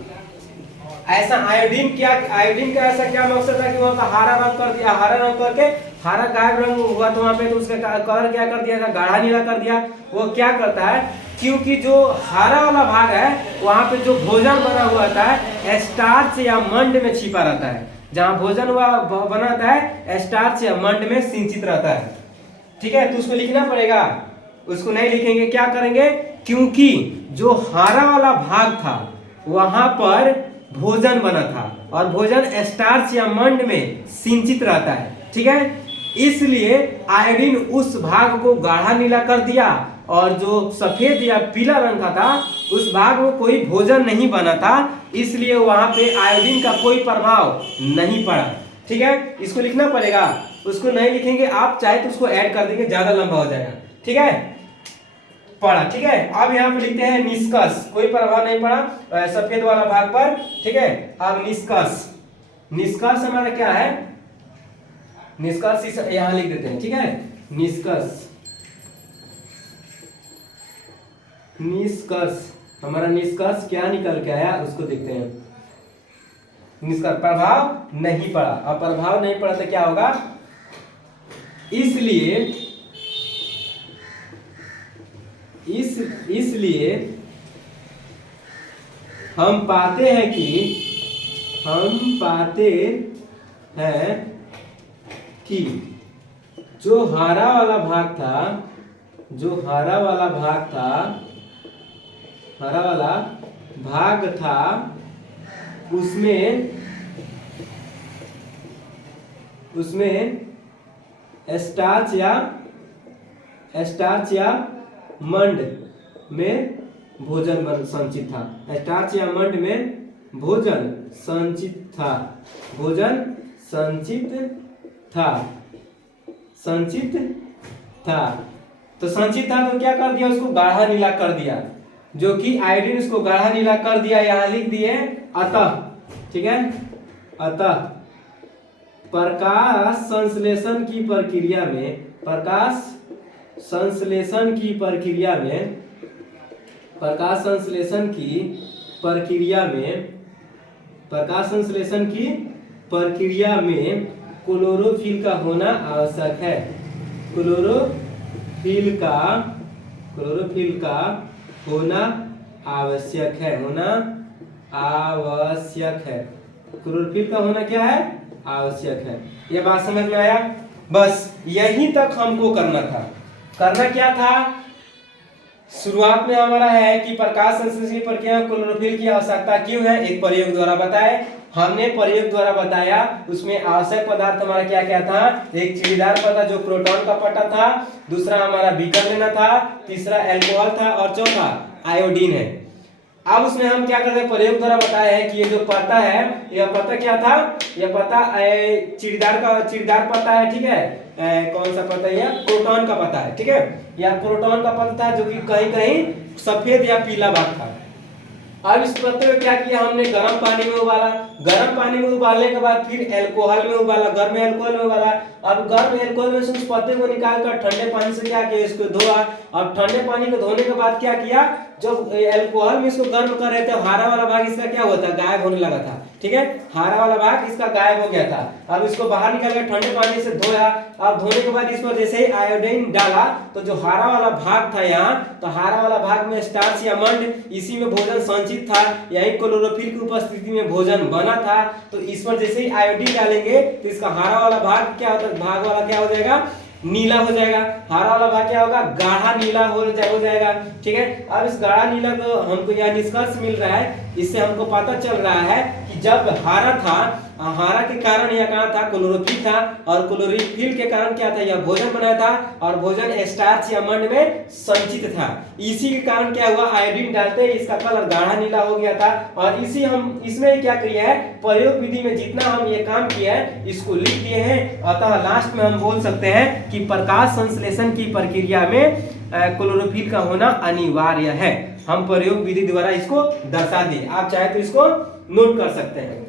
ऐसा आयोडीन का ऐसा क्या मकसद था कि वहां का हरा रंग कर दिया, हरा रंग करके हरा गाढ़ा रंग हुआ तो वहां पे तो उसका कलर क्या कर दिया था, गाढ़ा नीला कर दिया। वो क्या करता है, क्योंकि जो हरा वाला भाग है वहां पे जो भोजन बना हुआ था स्टार्च या मंड में छिपा रहता है। जहां भोजन हुआ बना रहता है स्टार्च या मंड में सिंचित रहता है। ठीक है, तो उसको लिखना पड़ेगा। उसको नहीं लिखेंगे क्या करेंगे, क्योंकि जो हरा वाला भाग था वहां पर भोजन बना था और भोजन स्टार्च या मंड में सिंचित रहता है। ठीक है, इसलिए आयोडीन उस भाग को गाढ़ा नीला कर दिया और जो सफेद या पीला रंग का था उस भाग में कोई भोजन नहीं बना था, इसलिए वहां पे आयोडीन का कोई प्रभाव नहीं पड़ा। ठीक है, इसको लिखना पड़ेगा। उसको नहीं लिखेंगे आप, चाहे तो उसको ऐड कर देंगे, ज्यादा लंबा हो जाएगा। ठीक है, पड़ा। ठीक है, अब यहाँ पे लिखते हैं निष्कर्ष, कोई प्रभाव नहीं पड़ा सफेद वाला भाग पर। ठीक है, अब निष्कर्ष हमारा क्या है, निष्कर्ष यहाँ लिख देते हैं। ठीक है, निष्कर्ष हमारा निष्कर्ष क्या निकल के आया उसको देखते हैं। निष्कर्ष प्रभाव नहीं पड़ा। अब प्रभाव नहीं पड़ा तो क्या होगा, इसलिए हम पाते हैं कि जो हरा वाला भाग था उसमें स्टार्च या मंड में भोजन संचित था। स्टार्च या मंड में भोजन संचित था। तो संचित था तो क्या कर दिया, उसको गाढ़ा नीला कर दिया, जो कि आयोडीन उसको गाढ़ा नीला कर दिया। यहां लिख दिए अतः। ठीक है, अतः प्रकाश संश्लेषण की प्रक्रिया में क्लोरोफिल का होना आवश्यक है। क्लोरोफिल का होना आवश्यक है। क्लोरोफिल का होना क्या है, आवश्यक है। ये बात समझ में आया। बस यहीं तक हमको करना था। करना क्या था, शुरुआत में हमारा है कि प्रकाश संश्लेषण की प्रक्रिया में क्लोरोफिल की आवश्यकता क्यों है, एक प्रयोग द्वारा बताए। हमने प्रयोग द्वारा बताया, उसमें आवश्यक पदार्थ हमारा क्या क्या था, एक चिड़ीदार पदार्थ था जो प्रोटॉन का पट्टा था, दूसरा हमारा बीकर लेना था, तीसरा अल्कोहल था और चौथा आयोडीन है। अब उसमें हम क्या करते हैं, प्रयोग द्वारा बताया है कि ये जो पत्ता है, यह पत्ता क्या था, यह पत्ता चिड़दार पत्ता है, ठीक है। कौन सा पत्ता है, यह क्रोटन का पत्ता है, ठीक है। यह क्रोटन का पत्ता था जो कि कहीं कहीं सफेद या पीला भाग था। अब इस पत्ते को क्या किया हमने, गर्म पानी में उबाला। गर्म पानी में उबालने के बाद फिर अल्कोहल में उबाला, गर्म अल्कोहल में उबाला। अब गर्म अल्कोहल में से उस पत्ते को निकाल कर ठंडे पानी से क्या किया, इसको धोआ। अब ठंडे पानी को धोने के बाद क्या किया, जब अल्कोहल में इसको गर्म कर रहे थे, हरा वाला भाग इसका क्या होता, गायब होने लगा था, ठीक है। हरा वाला भाग इसका गायब हो गया था। अब इसको बाहर निकाल कर ठंडे पानी से धोया। अब धोने के बाद इस पर जैसे ही आयोडीन डाला तो जो हरा वाला भाग था यहाँ, तो हरा वाला भाग में स्टार्च या मंड, इसी में भोजन संचित था, यही क्लोरोफिल की उपस्थिति में भोजन बना था। तो इस पर जैसे ही आयोडीन डालेंगे तो इसका हरा वाला भाग क्या होता है, भाग वाला क्या हो जाएगा, नीला हो जाएगा। हरा वाला भाग क्या होगा, गाढ़ा नीला हो जाएगा, ठीक है। अब इस गाढ़ा नीला को हमको यह निष्कर्ष मिल रहा है, इससे हमको पता चल रहा है कि जब हरा था, हरा के कारण यह कहाँ था, क्लोरोफिल था, और क्लोरोफिल के कारण क्या था, यह भोजन बनाया था, और भोजन स्टार्च या मंड में संचित था। इसी के कारण क्या हुआ, आयोडीन डालते ही इसका कलर गाढ़ा नीला हो गया था। और इसी हम इसमें क्या किया है, प्रयोग विधि में जितना हम ये काम किया है इसको लिख दिए हैं। अतः लास्ट में हम बोल सकते हैं कि प्रकाश संश्लेषण की प्रक्रिया में क्लोरोफिल का होना अनिवार्य है। हम प्रयोग विधि द्वारा इसको दर्शा दिए, आप चाहे तो इसको नोट कर सकते हैं।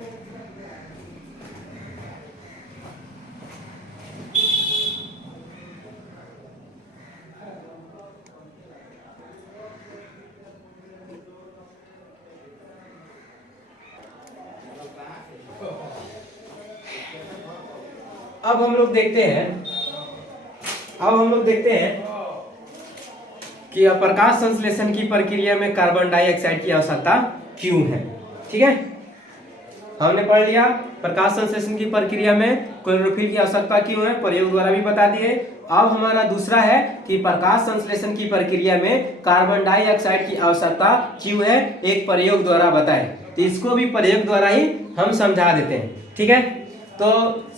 अब हम लोग देखते हैं कि प्रकाश संश्लेषण की प्रक्रिया में कार्बन डाइऑक्साइड की आवश्यकता क्यों है, ठीक है। हमने पढ़ लिया प्रकाश संश्लेषण की प्रक्रिया में क्लोरोफिल की आवश्यकता क्यों है, प्रयोग द्वारा भी बता दिए। अब हमारा दूसरा है कि प्रकाश संश्लेषण की प्रक्रिया में कार्बन डाइऑक्साइड की आवश्यकता क्यों है, एक प्रयोग द्वारा बताएं। तो इसको भी प्रयोग द्वारा ही हम समझा देते हैं, ठीक है। तो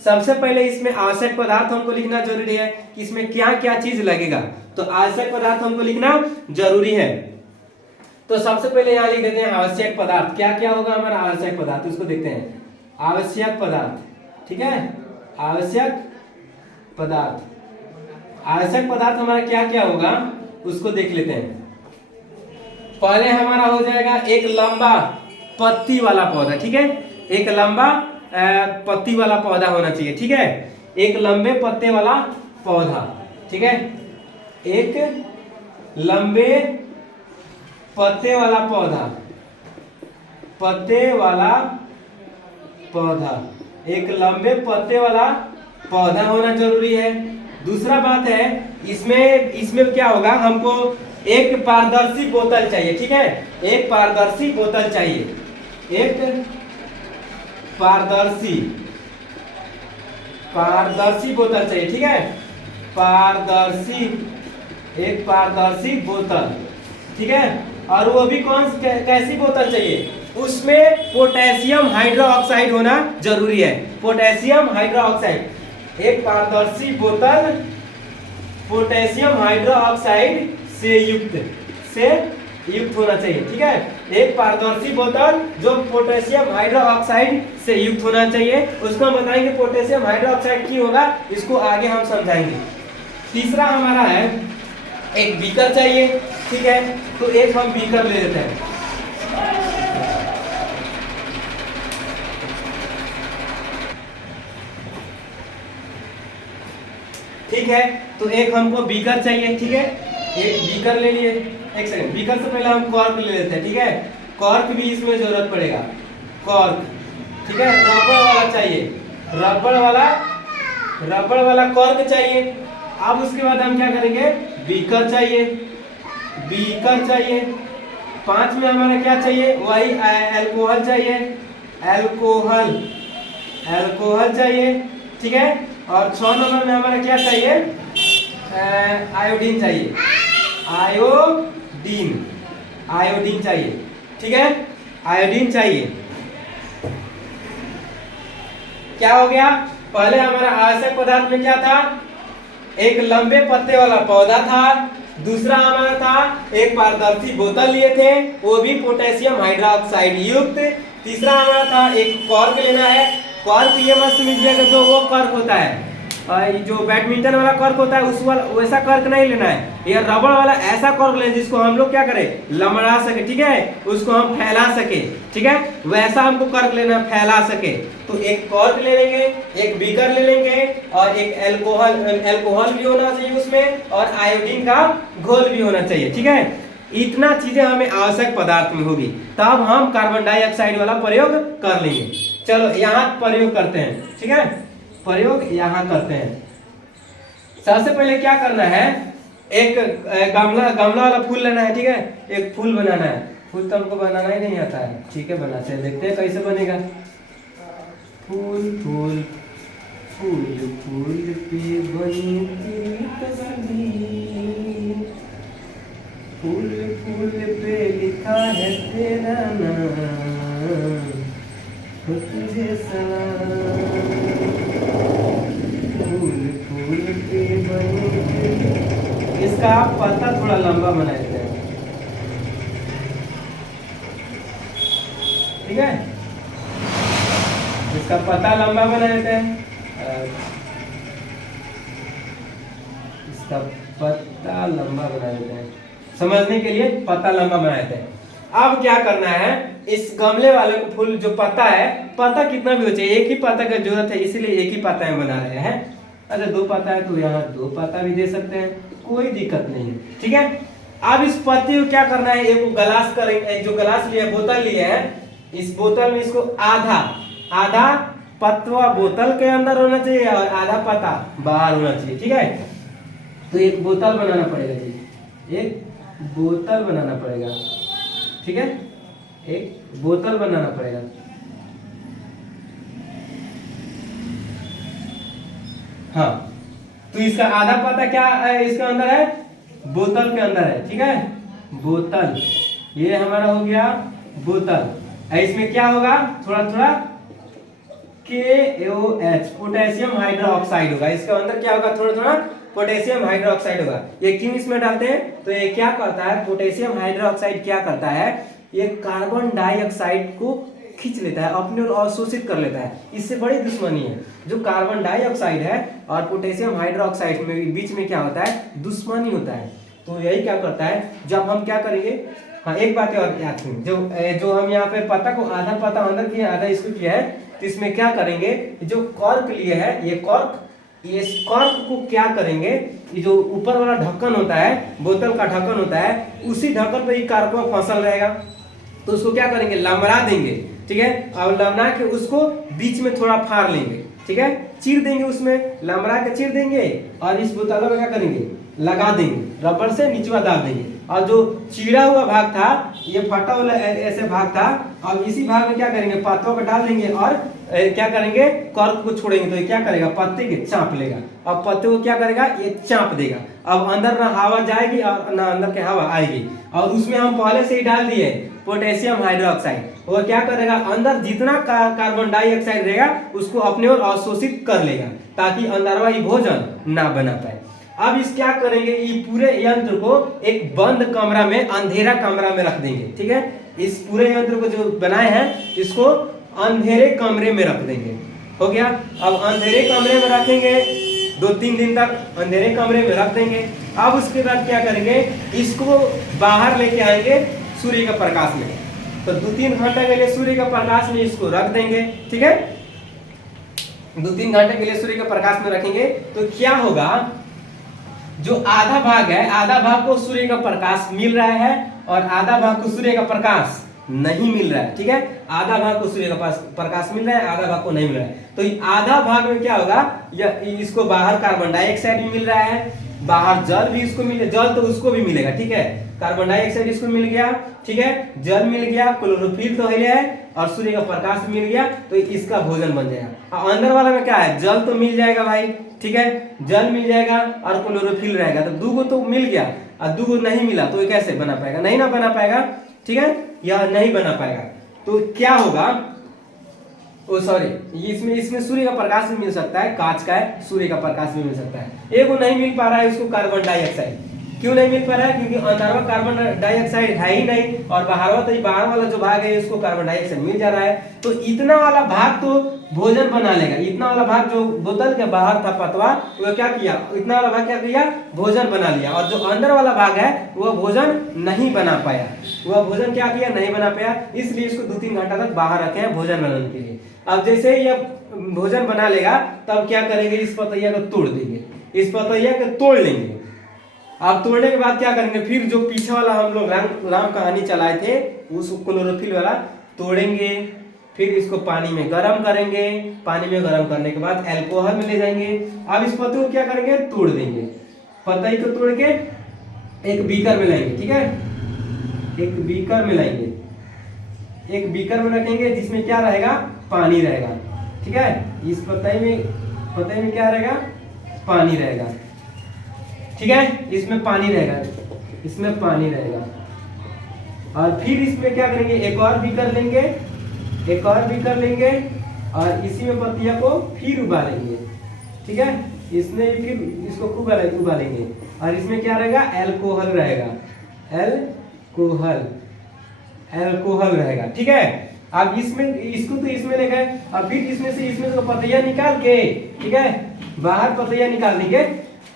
सबसे पहले इसमें आवश्यक पदार्थ हमको लिखना जरूरी है कि इसमें क्या क्या चीज लगेगा। तो आवश्यक पदार्थ हमको लिखना जरूरी है। तो सबसे पहले यहाँ लिख देते हैं आवश्यक पदार्थ। क्या क्या होगा हमारा आवश्यक पदार्थ, उसको देखते हैं। आवश्यक पदार्थ, ठीक है, आवश्यक पदार्थ। आवश्यक पदार्थ हमारा क्या क्या होगा उसको देख लेते हैं। पहले हमारा हो जाएगा एक लंबा पत्ती वाला पौधा, ठीक है। एक लंबा पत्ती वाला पौधा होना चाहिए, ठीक है। एक लंबे पत्ते वाला पौधा, ठीक है। एक लंबे पत्ते वाला पौधा, पत्ते वाला पौधा, एक लंबे पत्ते वाला पौधा होना जरूरी है। दूसरा बात है इसमें क्या होगा, हमको एक पारदर्शी बोतल चाहिए, ठीक है। एक पारदर्शी बोतल चाहिए, एक पारदर्शी बोतल चाहिए, ठीक है। एक पारदर्शी बोतल, ठीक है। और वो भी कैसी बोतल चाहिए, उसमें पोटेशियम हाइड्रोक्साइड होना जरूरी है, पोटेशियम हाइड्रोक्साइड। एक पारदर्शी बोतल पोटेशियम हाइड्रोक्साइड से युक्त होना चाहिए, ठीक है। एक पारदर्शी बोतल जो पोटेशियम हाइड्रोक्साइड से युक्त होना चाहिए। उसको हम बताएंगे पोटेशियम हाइड्रोक्साइड क्यों होगा, इसको आगे हम समझाएंगे। तीसरा हमारा है एक बीकर चाहिए, ठीक है। तो एक हम बीकर ले लेते हैं। ठीक है, तो एक हमको बीकर चाहिए, ठीक है। एक बीकर ले लिए। एक सेकंड, बीकर से पहले हम कॉर्क ले लेते हैं, ठीक है। कॉर्क भी इसमें जरूरत पड़ेगा, कॉर्क, ठीक है। रबड़ वाला चाहिए, रबड़ वाला कॉर्क चाहिए। अब उसके बाद हम क्या करेंगे, बीकर चाहिए। 5 में हमारा क्या चाहिए, वही अल्कोहल चाहिए, अल्कोहल चाहिए, ठीक है। और 6 नंबर में हमारा क्या चाहिए, आयोडीन चाहिए, आयोडीन चाहिए, ठीक है। आयोडीन चाहिए। क्या हो गया, पहले हमारा आवश्यक पदार्थ में क्या था, एक लंबे पत्ते वाला पौधा था दूसरा हमारा था एक पारदर्शी बोतल लिए थे, वो भी पोटेशियम हाइड्रोक्साइड युक्त। तीसरा हमारा था एक कॉर्क लेना है। कॉर्क ये मत समझिएगा जो वो कॉर्क होता है जो बैडमिंटन वाला कॉर्क होता है उस वाला वैसा कॉर्क नहीं लेना है। ये रबड़ वाला ऐसा कॉर्क लें जिसको हम लोग क्या करें, लमड़ा सके, ठीक है, उसको हम फैला सके, ठीक है, वैसा हमको कॉर्क लेना, फैला सके। तो एक कॉर्क ले लेंगे, एक बीकर ले लेंगे और एक अल्कोहल भी होना चाहिए उसमें, और आयोडीन का घोल भी होना चाहिए, ठीक है। इतना चीजें हमें आवश्यक पदार्थ में होगी, तब हम कार्बन डाइऑक्साइड वाला प्रयोग कर लेंगे। चलो यहाँ प्रयोग करते हैं, ठीक है, प्रयोग यहाँ करते हैं। सबसे पहले क्या करना है, एक गमला वाला फूल लेना है, ठीक है, एक फूल बनाना है। फूल तो हमको बनाना ही नहीं आता है, ठीक है, बनाते हैं, देखते हैं कैसे बनेगा। फूल फूल फूल फूल पे बनी तेरी तस्वीर, फूल फूल पे लिखा है तेरा नाम, तुझे सलाम, फूल फूल पे बनी। इसका पत्ता थोड़ा लंबा बना देते हैं, ठीक है, इसका पत्ता लंबा बना देते हैं, इसका पत्ता लंबा बना देते हैं, समझने के लिए पत्ता लंबा बना देते हैं। अब क्या करना है, इस गमले वाले को फूल जो पत्ता है, पत्ता कितना भी हो चाहिए, एक ही पत्ता का जरूरत है, इसीलिए एक ही पत्ता में बना रहे हैं। अगर दो पत्ता है तो यहाँ दो पत्ता भी दे सकते हैं, कोई दिक्कत नहीं है, ठीक है। अब इस पत्ते को क्या करना है, एक गिलास करेंगे, जो गिलास लिया, बोतल लिए है, इस बोतल में इसको आधा आधा पत्ता बोतल के अंदर होना चाहिए और आधा पत्ता बाहर होना चाहिए, ठीक है। तो एक बोतल बनाना पड़ेगा जी, एक बोतल बनाना पड़ेगा, ठीक है, एक बोतल बनाना पड़ेगा। हाँ, तो इसका आधा पत्ता क्या है, इसके अंदर है, बोतल के अंदर है, ठीक है, बोतल, ये हमारा हो गया बोतल। इसमें क्या होगा, थोड़ा थोड़ा KOH पोटेशियम हाइड्रोक्साइड होगा, इसके अंदर क्या होगा, थोड़ा थोड़ा पोटेशियम हाइड्रोक्साइड होगा। ये क्यों इसमें डालते हैं, तो ये क्या करता है, पोटेशियम हाइड्रोक्साइड क्या करता है, ये कार्बन डाइऑक्साइड को खींच लेता है, अपने ओर अवशोषित कर लेता है। इससे बड़ी दुश्मनी है, जो कार्बन डाइऑक्साइड है और पोटेशियम हाइड्रोक्साइड में बीच में क्या होता है, दुश्मनी होता है। तो यही क्या करता है, जब हम क्या करेंगे, हाँ एक बात और याद करें, जो हम यहाँ पे पत्ता को आधा पत्ता अंदर किया, आधा इसको किया है, तो इसमें क्या करेंगे, जो कॉर्क लिए है, ये कॉर्क, इस कॉर्क को क्या करेंगे, ये जो ऊपर वाला ढक्कन होता है, बोतल का ढक्कन होता है, उसी ढक्कन पे ये कार्बन फसल रहेगा, तो उसको क्या करेंगे, लमड़ा देंगे, ठीक है, और लमड़ा के उसको बीच में थोड़ा फाड़ लेंगे, ठीक है, चीर देंगे, उसमें लमड़ा के चीर देंगे और इस बोतल में क्या करेंगे, लगा देंगे, रबड़ से नीचवा दाब देंगे, और जो चीरा हुआ भाग था, ये फटा हुआ ऐसे भाग था, अब इसी भाग में क्या करेंगे, पत्तों को डाल देंगे और क्या करेंगे, कॉर्क को छोड़ेंगे, तो ये क्या करेगा, पत्ते के चाप लेगा, अब पत्ते को क्या करेगा, ये चाप देगा। अब अंदर ना हवा जाएगी और ना अंदर के हवा आएगी, और उसमें हम पहले से ही डाल दिए पोटेशियम हाइड्रोक्साइड, वो क्या करेगा, अंदर जितना कार्बन डाइऑक्साइड रहेगा उसको अपने ओर अवशोषित कर लेगा, ताकि अंदर वाली भोजन ना बना पाए। अब इस क्या करेंगे, ये पूरे यंत्र को एक बंद कमरा में, अंधेरा कमरा में रख देंगे, ठीक है, इस पूरे यंत्र को जो बनाए हैं इसको अंधेरे कमरे में रख देंगे, हो गया। अब अंधेरे कमरे में रखेंगे, 2-3 दिन तक अंधेरे कमरे में रख देंगे। अब उसके बाद क्या करेंगे, इसको बाहर लेके आएंगे सूर्य के प्रकाश में, तो 2-3 घंटे के लिए सूर्य के प्रकाश में इसको रख देंगे, ठीक है, 2-3 घंटे के लिए सूर्य के प्रकाश में रखेंगे। तो क्या होगा, जो आधा भाग है, आधा भाग को सूर्य का प्रकाश मिल रहा है और आधा भाग को सूर्य का प्रकाश नहीं मिल रहा है, ठीक है, आधा भाग को सूर्य का प्रकाश मिल रहा है, आधा भाग को नहीं मिल रहा है। तो आधा भाग में क्या होगा, इसको बाहर कार्बन डाइऑक्साइड भी मिल रहा है, बाहर जल भी इसको मिले, जल तो उसको भी मिलेगा, ठीक है, कार्बन डाइऑक्साइड इसको मिल गया, ठीक है, जल मिल गया, क्लोरोफिल तो है और सूर्य का प्रकाश मिल गया, तो इसका भोजन बन जाएगा। और अंदर वाला में क्या है, जल तो मिल जाएगा भाई, ठीक है, जल मिल जाएगा और क्लोरोफिल रहेगा, तो 2 तो मिल गया और 2 नहीं मिला, तो ये कैसे बना पाएगा, नहीं ना बना पाएगा, ठीक है, यह नहीं बना पाएगा। तो क्या होगा, ओ सॉरी, इसमें सूर्य का प्रकाश भी मिल सकता है, कांच का है, सूर्य का प्रकाश भी मिल सकता है, एक नहीं मिल पा रहा है उसको कार्बन डाइऑक्साइड, क्यों नहीं मिल पा रहा है? क्योंकि अंदरवा कार्बन डाइऑक्साइड है ही नहीं, और बाहरवा तो बाहर वाला जो भाग है उसको कार्बन डाइऑक्साइड मिल जा रहा है। तो इतना वाला भाग तो भोजन बना लेगा। इतना वाला भाग जो बोतल के बाहर था पतवा, वो क्या किया, इतना वाला भाग क्या किया, भोजन बना लिया। और जो अंदर वाला भाग है वो भोजन नहीं बना पाया। वह भोजन क्या किया, नहीं बना पाया, इसलिए इसको 2-3 घंटा तक बाहर रखे हैं भोजन बनाने के लिए। अब जैसे ही यह भोजन बना लेगा तब क्या करेंगे, इस पतैया को तोड़ देंगे, इस पतैया को तोड़ लेंगे। अब तोड़ने के बाद क्या करेंगे, फिर जो पीछे वाला हम लोग राम कहानी चलाए थे उस क्लोरोफिल वाला तोड़ेंगे, फिर इसको पानी में गर्म करेंगे, पानी में गर्म करने के बाद अल्कोहल में ले जाएंगे। अब इस पत्ते को क्या करेंगे, तोड़ देंगे, पतई को तोड़ के एक बीकर में लाएंगे, ठीक है, एक बीकर में लाएंगे, एक बीकर में रखेंगे जिसमें क्या रहेगा, पानी रहेगा, ठीक है। इस पतई में क्या रहेगा, पानी रहेगा, ठीक है, इसमें पानी रहेगा, इसमें पानी रहेगा। और फिर इसमें क्या करेंगे, एक और बीकर लेंगे, एक और बीकर लेंगे और इसी में पत्तियां को फिर उबालेंगे, ठीक है, इसमें फिर इसको खूब उबालेंगे। और इसमें क्या रहेगा, अल्कोहल रहेगा, अल्कोहल रहेगा, ठीक है। अब इसमें इसको तो इसमें ले गए, अब फिर इसमें से तो पतैया निकाल के, ठीक है, बाहर पतैया निकाल देंगे,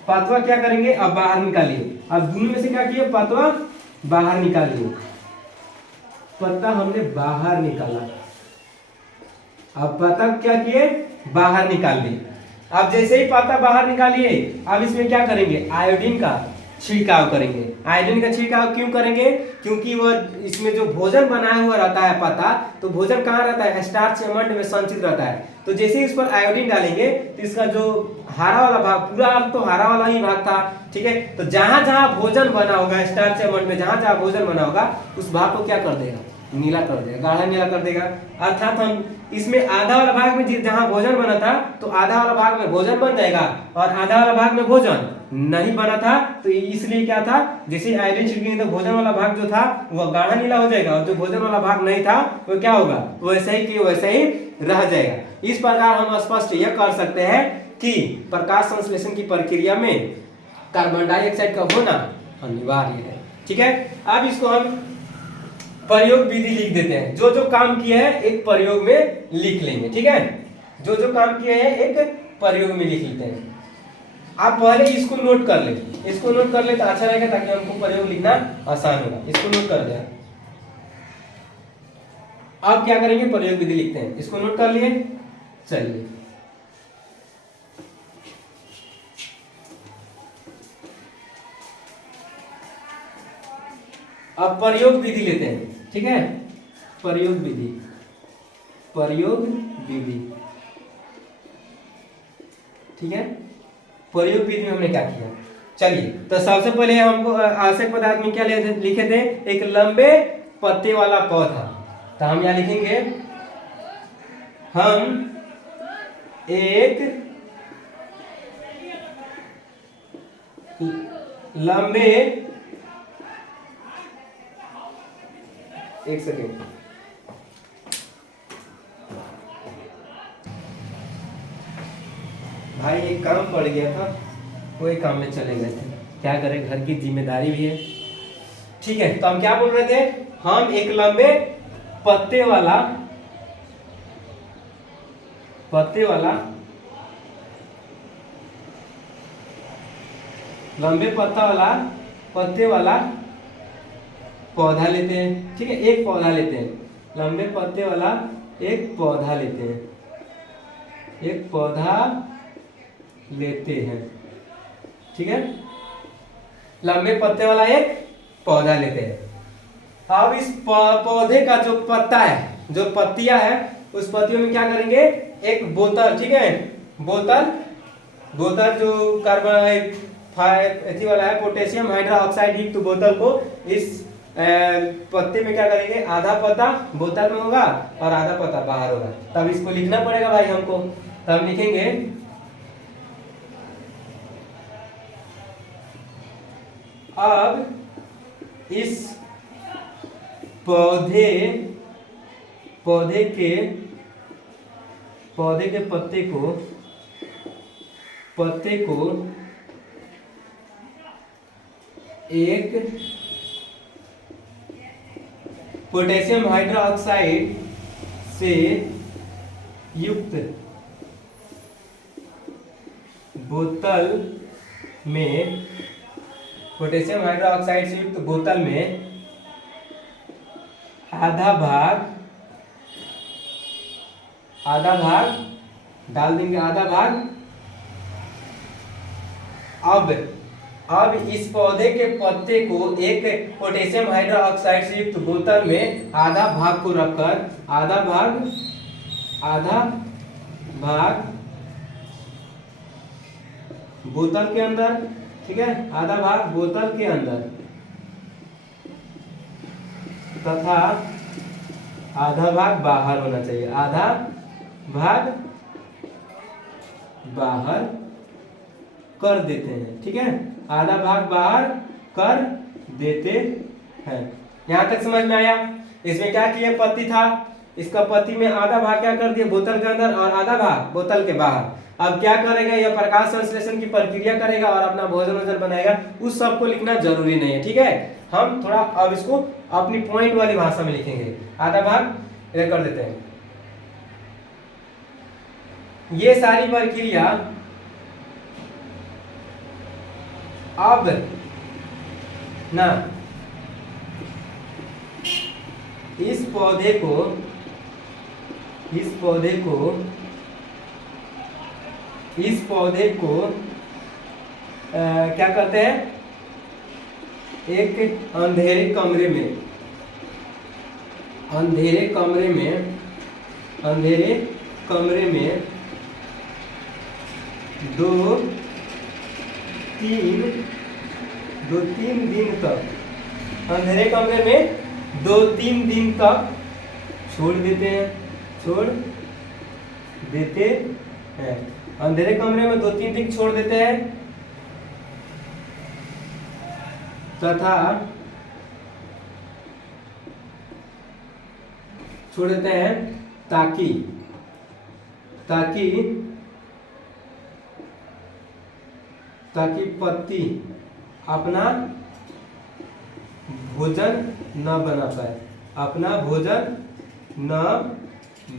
पतवा क्या करेंगे, अब बाहर निकालिए। अब दूध में से क्या किए, पतवा बाहर निकालिए, पत्ता हमने बाहर निकाला, अब पत्ता क्या किए, बाहर निकाल लिए। अब जैसे ही पत्ता बाहर निकालिए, अब इसमें क्या करेंगे, आयोडीन का छिड़काव करेंगे। आयोडीन का छिड़काव क्यों करेंगे, क्योंकि वह इसमें जो भोजन बनाया हुआ रहता है पत्ता, तो भोजन कहाँ रहता है, स्टार्च एमंड में संचित रहता है। तो जैसे ही इस पर आयोडीन डालेंगे तो इसका जो हरा वाला भाग, पूरा तो हरा वाला ही भाग था, ठीक है, तो जहां जहां भोजन बना होगा स्टार्च एमंड में, जहां जहां भोजन बना होगा उस भाग को क्या कर देगा, नीला कर देगा, गाढ़ा नीला कर देगा। अर्थात हम इसमें आधा वाला भाग में जहां भोजन बना था तो आधा वाला भाग में भोजन बन जाएगा, और आधा वाला भाग में भोजन नहीं बना था, तो इसलिए क्या था, जैसे आयोडीन छिड़केंगे तो भोजन वाला भाग जो था वह गाढ़ा नीला हो जाएगा, और जो भोजन वाला भाग नहीं था वो क्या होगा, वैसे ही कि वैसे ही रह जाएगा। इस प्रकार हम स्पष्ट यह कर सकते हैं कि प्रकाश संश्लेषण की प्रक्रिया में कार्बन डाइऑक्साइड का होना अनिवार्य है, ठीक है। अब इसको हम प्रयोग विधि लिख देते हैं, जो जो काम किया है एक प्रयोग में लिख लेंगे, ठीक है, जो जो काम किया है एक प्रयोग में लिख लेते हैं। आप पहले इसको नोट कर ले, इसको नोट कर ले तो अच्छा रहेगा, ताकि हमको प्रयोग लिखना आसान होगा। इसको नोट कर दिया, अब क्या करेंगे, प्रयोग विधि लिखते हैं। इसको नोट कर लिए, चलिए अब प्रयोग विधि लेते हैं, ठीक है, प्रयोग विधि, ठीक है। प्रयोग विधि में हमने क्या किया, चलिए तो सबसे पहले हमको आवश्यक पदार्थ में क्या लिखे थे, एक लंबे पत्ते वाला पौधा। तो हम यहाँ लिखेंगे, हम एक लंबे, एक सेकेंड, भाई एक काम पड़ गया था, कोई काम में चले गए थे, क्या करें, घर की जिम्मेदारी भी है, ठीक है। तो हम क्या बोल रहे थे, हम एक लंबे पत्ते वाला लंबे पत्ते वाला पौधा लेते हैं, ठीक है, एक पौधा लेते हैं, लंबे पत्ते वाला एक पौधा लेते हैं, एक पौधा लेते हैं, ठीक है, लंबे पत्ते वाला एक पौधा लेते हैं। अब इस पौधे का जो पत्ता है, जो पत्तियां है, उस पत्तियों में क्या करेंगे, एक बोतल, ठीक है, बोतल जो कार्बन एथी वाला है, पोटेशियम हाइड्रोक्साइड युक्त बोतल को इस पत्ते में क्या करेंगे, आधा पत्ता बोतल में होगा और आधा पत्ता बाहर होगा। तब इसको लिखना पड़ेगा भाई हमको, तब लिखेंगे, अब इस पौधे के एक पोटेशियम हाइड्रोक्साइड से युक्त बोतल में, पोटेशियम हाइड्रोक्साइड से युक्त बोतल में आधा भाग डाल देंगे, आधा भाग। अब इस पौधे के पत्ते को एक पोटेशियम हाइड्रोक्साइड से युक्त बोतल में आधा भाग को रखकर, आधा भाग बोतल के अंदर, ठीक है, आधा भाग बोतल के अंदर तथा आधा भाग बाहर होना चाहिए, आधा भाग बाहर कर देते हैं, ठीक है, आधा भाग बाहर कर देते हैं। यहां तक समझ में आया? इसमें क्या किया, पत्ती था, इसका पत्ती में आधा भाग क्या कर दिया बोतल के अंदर और आधा भाग बोतल के बाहर। अब क्या करेगा, यह प्रकाश संश्लेषण की प्रक्रिया करेगा और अपना भोजन बनाएगा। उस सब को लिखना जरूरी नहीं है, ठीक है। हम थोड़ा अब इसको अपनी पॉइंट वाली भाषा में लिखेंगे। आधा भाग इधर कर देते हैं। ये सारी प्रक्रिया अब ना इस पौधे को क्या करते हैं, एक अंधेरे कमरे में 2-3 दिन तक, अंधेरे कमरे में 2-3 दिन तक छोड़ देते हैं। अंधेरे कमरे में 2-3 दिन छोड़ देते हैं तथा छोड़ देते हैं ताकि पत्ती अपना भोजन न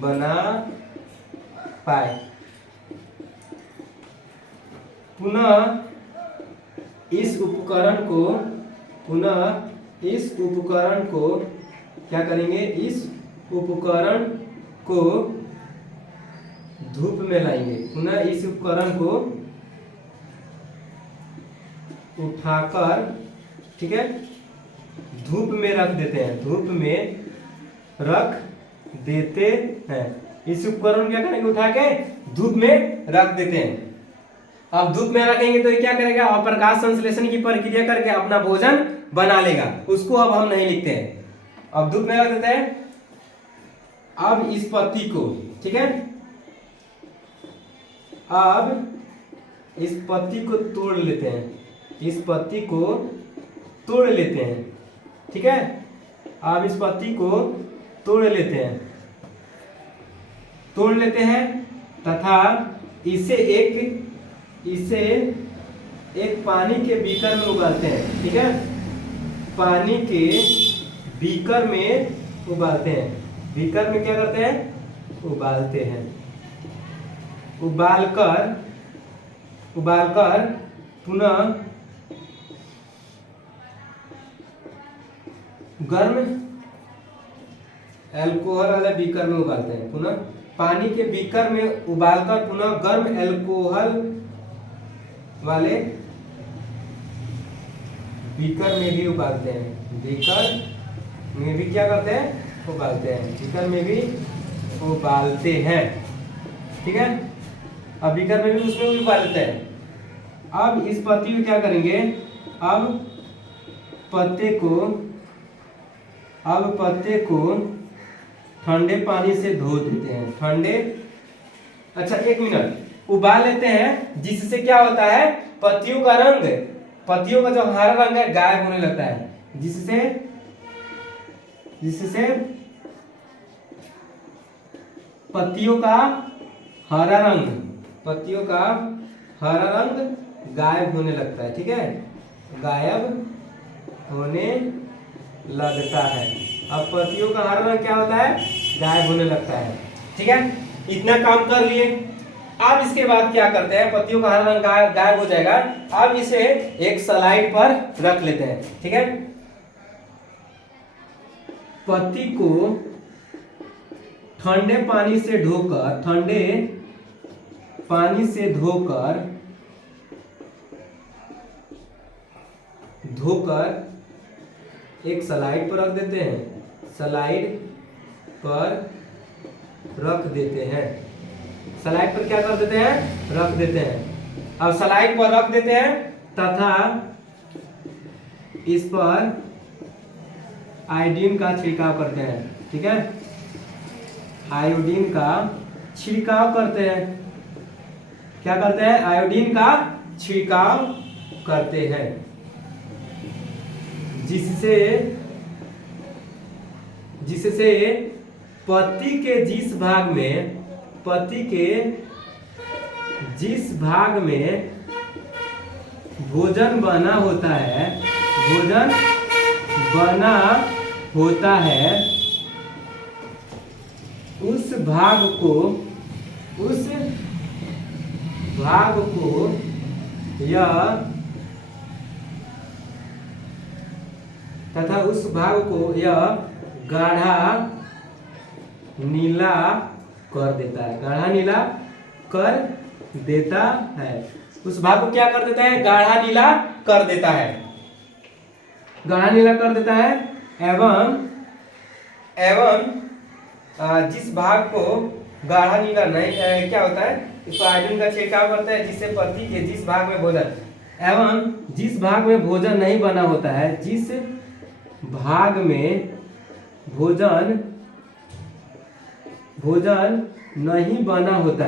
बना पाए। पुनः इस उपकरण को क्या करेंगे, इस उपकरण को धूप में लाएंगे। पुनः इस उपकरण को उठाकर, ठीक है, धूप में रख देते हैं। इस उपकरण क्या करेंगे, उठा के धूप में रख देते हैं। अब धूप में रखेंगे तो ये क्या करेगा, अप्रकाश संश्लेषण की प्रक्रिया करके अपना भोजन बना लेगा। उसको अब हम नहीं लिखते हैं, अब धूप में रख देते हैं। अब इस पत्ती को, ठीक है, अब इस पत्ती को तोड़ लेते हैं, ठीक है। अब इस पत्ती को तोड़ लेते हैं तथा इसे एक पानी के बीकर में उबालते हैं, ठीक है, पानी के बीकर में उबालते हैं। बीकर में क्या करते हैं, उबालते हैं। उबालकर पुनः गर्म अल्कोहल वाले बीकर में उबालते हैं। पुनः पानी के बीकर में उबालकर पुनः गर्म अल्कोहल वाले बीकर में भी उबालते हैं। बीकर में भी क्या करते हैं, उबालते हैं। बीकर में भी उबालते हैं, ठीक है। अब बीकर में भी उसमें भी उबालते हैं। अब इस पत्ती को क्या करेंगे, अब पत्ते को ठंडे पानी से धो देते हैं। अच्छा 1 मिनट उबाल लेते हैं, जिससे क्या होता है, पत्तियों का जो हरा रंग है गायब होने लगता है, जिससे पत्तियों का हरा रंग गायब होने लगता है, ठीक है, गायब होने लगता है। अब पत्तियों का हरा रंग क्या होता है, गायब होने लगता है। ठीक है, इतना काम कर लिए। अब इसके बाद क्या करते हैं, पत्तियों का हरा रंग गायब हो जाएगा। अब इसे एक स्लाइड पर रख लेते हैं। ठीक है, पत्ती को ठंडे पानी से धोकर एक स्लाइड पर रख देते हैं। स्लाइड पर क्या कर देते हैं, रख देते हैं। अब स्लाइड पर रख देते हैं तथा इस पर आयोडीन का छिड़काव करते हैं। ठीक है, आयोडीन का छिड़काव करते हैं। क्या करते हैं, आयोडीन का छिड़काव करते हैं, जिससे पत्ती के जिस भाग में भोजन बना होता है उस भाग को यह गाढ़ा नीला कर देता है। उस भाग को क्या कर देता है, गाढ़ा नीला कर देता है। एवं जिस भाग को गाढ़ा नीला नहीं क्या होता है, इसको आयोडीन का छिड़काव करता है, जिससे पत्ती के जिस भाग में भोजन नहीं बना होता है, जिस भाग में भोजन नहीं बना होता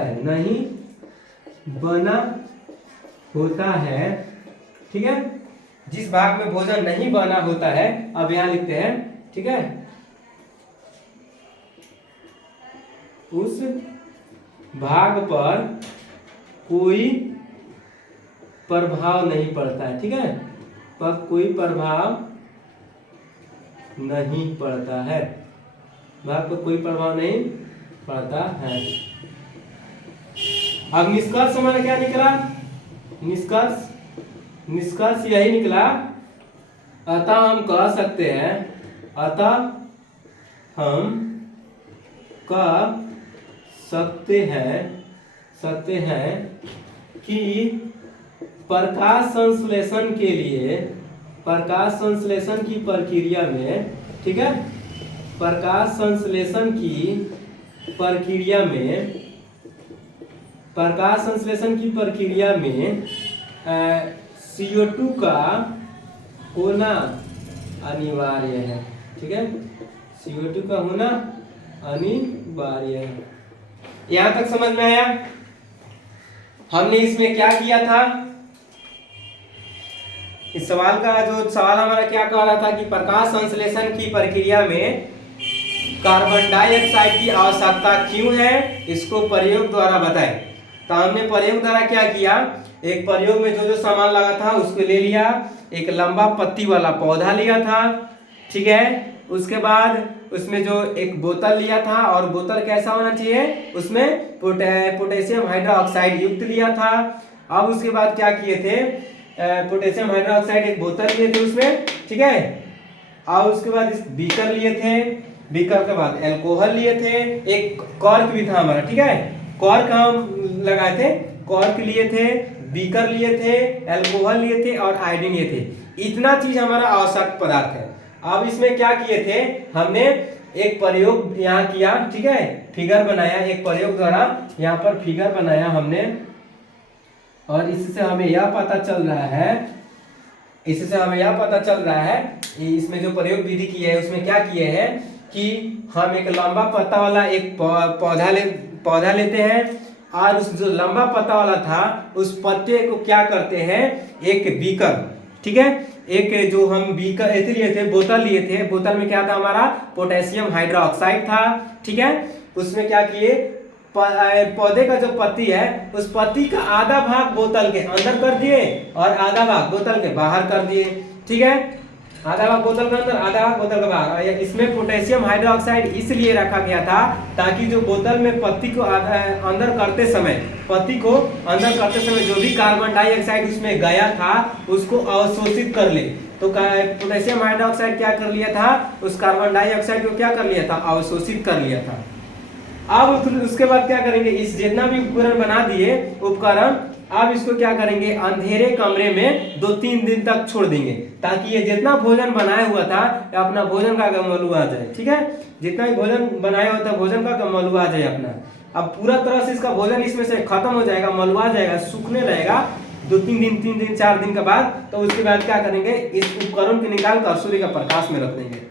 है। ठीक है, जिस भाग में भोजन नहीं बना होता है, अब यहां लिखते हैं। ठीक है, उस भाग पर कोई प्रभाव नहीं पड़ता है। ठीक है, पर कोई प्रभाव नहीं पड़ता है, भाग पर कोई प्रभाव नहीं पड़ता है। अब निष्कर्ष हमारा क्या निकला, निष्कर्ष यही निकला। अतः हम कह सकते हैं कि प्रकाश संश्लेषण की प्रक्रिया में, ठीक है, प्रकाश संश्लेषण की प्रक्रिया में CO2 का होना अनिवार्य है। ठीक है, CO2 का होना अनिवार्य है। यहां तक समझ में आया? हमने इसमें क्या किया था, इस सवाल का जो सवाल हमारा क्या कह रहा था कि प्रकाश संश्लेषण की प्रक्रिया में कार्बन डाइऑक्साइड की आवश्यकता क्यों है, इसको प्रयोग द्वारा बताएं। तो हमने प्रयोग द्वारा क्या किया, एक प्रयोग में जो सामान लगा था उसको ले लिया, एक लंबा पत्ती वाला पौधा लिया था। ठीक है, उसके बाद उसमें जो एक बोतल लिया था, और बोतल कैसा होना चाहिए, उसमें पोटेशियम हाइड्रोक्साइड युक्त लिया था। अब उसके बाद क्या किए थे, पोटेशियम हाइड्रोक्साइड एक बोतल लिए थे उसमें। ठीक है, और उसके बाद इस बीकर लिए थे, बीकर के बाद अल्कोहल लिए थे, एक कॉर्क भी था हमारा। ठीक है, कॉर्क हम लगाए थे, कॉर्क लिए थे, बीकर लिए थे, अल्कोहल लिए थे और आयोडीन लिए थे। इतना चीज हमारा आवश्यक पदार्थ है। अब इसमें क्या किए थे, हमने एक प्रयोग यहाँ किया। ठीक है, फिगर बनाया, एक प्रयोग द्वारा यहाँ पर फिगर बनाया हमने, और इससे हमें यह पता चल रहा है, इसमें जो प्रयोग विधि की है उसमें क्या किए हैं कि हम एक लंबा पत्ता वाला एक पौधा लेते हैं, और उस जो लंबा पत्ता वाला था उस पत्ते को क्या करते हैं, एक बीकर, ठीक है, एक जो हम बीकर लिए थे, बोतल लिए थे, बोतल में क्या था हमारा, पोटेशियम हाइड्रोक्साइड था। ठीक है, उसमें क्या किए, पौधे का जो पत्ती है उस पत्ती का आधा भाग बोतल के अंदर कर दिए और आधा भाग बोतल के बाहर कर दिए। ठीक है, आधा भाग बोतल के अंदर, आधा भाग बोतल के बाहर। इसमें पोटेशियम हाइड्रोक्साइड इसलिए रखा गया था ताकि जो बोतल में पत्ती को अंदर करते समय जो भी कार्बन डाइऑक्साइड उसमें गया था उसको अवशोषित कर ले। तो पोटेशियम हाइड्रोक्साइड क्या कर लिया था, उस कार्बन डाइऑक्साइड को क्या कर लिया था, अवशोषित कर लिया था। अब उसके बाद क्या करेंगे, इस जितना भी उपकरण बना दिए उपकरण, अब इसको क्या करेंगे, अंधेरे कमरे में 2-3 दिन तक छोड़ देंगे ताकि ये जितना भोजन बनाया हुआ था अपना भोजन का मलुआ आ जाए। ठीक है, जितना भी भोजन बनाया हुआ था भोजन का मलुआ आ जाए अपना। अब पूरा तरह से इसका भोजन इसमें से खत्म हो जाएगा, मलुआ जाएगा, सूखने लगेगा 2-3 दिन, 3 दिन, 4 दिन के बाद। तो उसके बाद क्या करेंगे, इस उपकरण को निकाल कर सूर्य का प्रकाश में रख देंगे।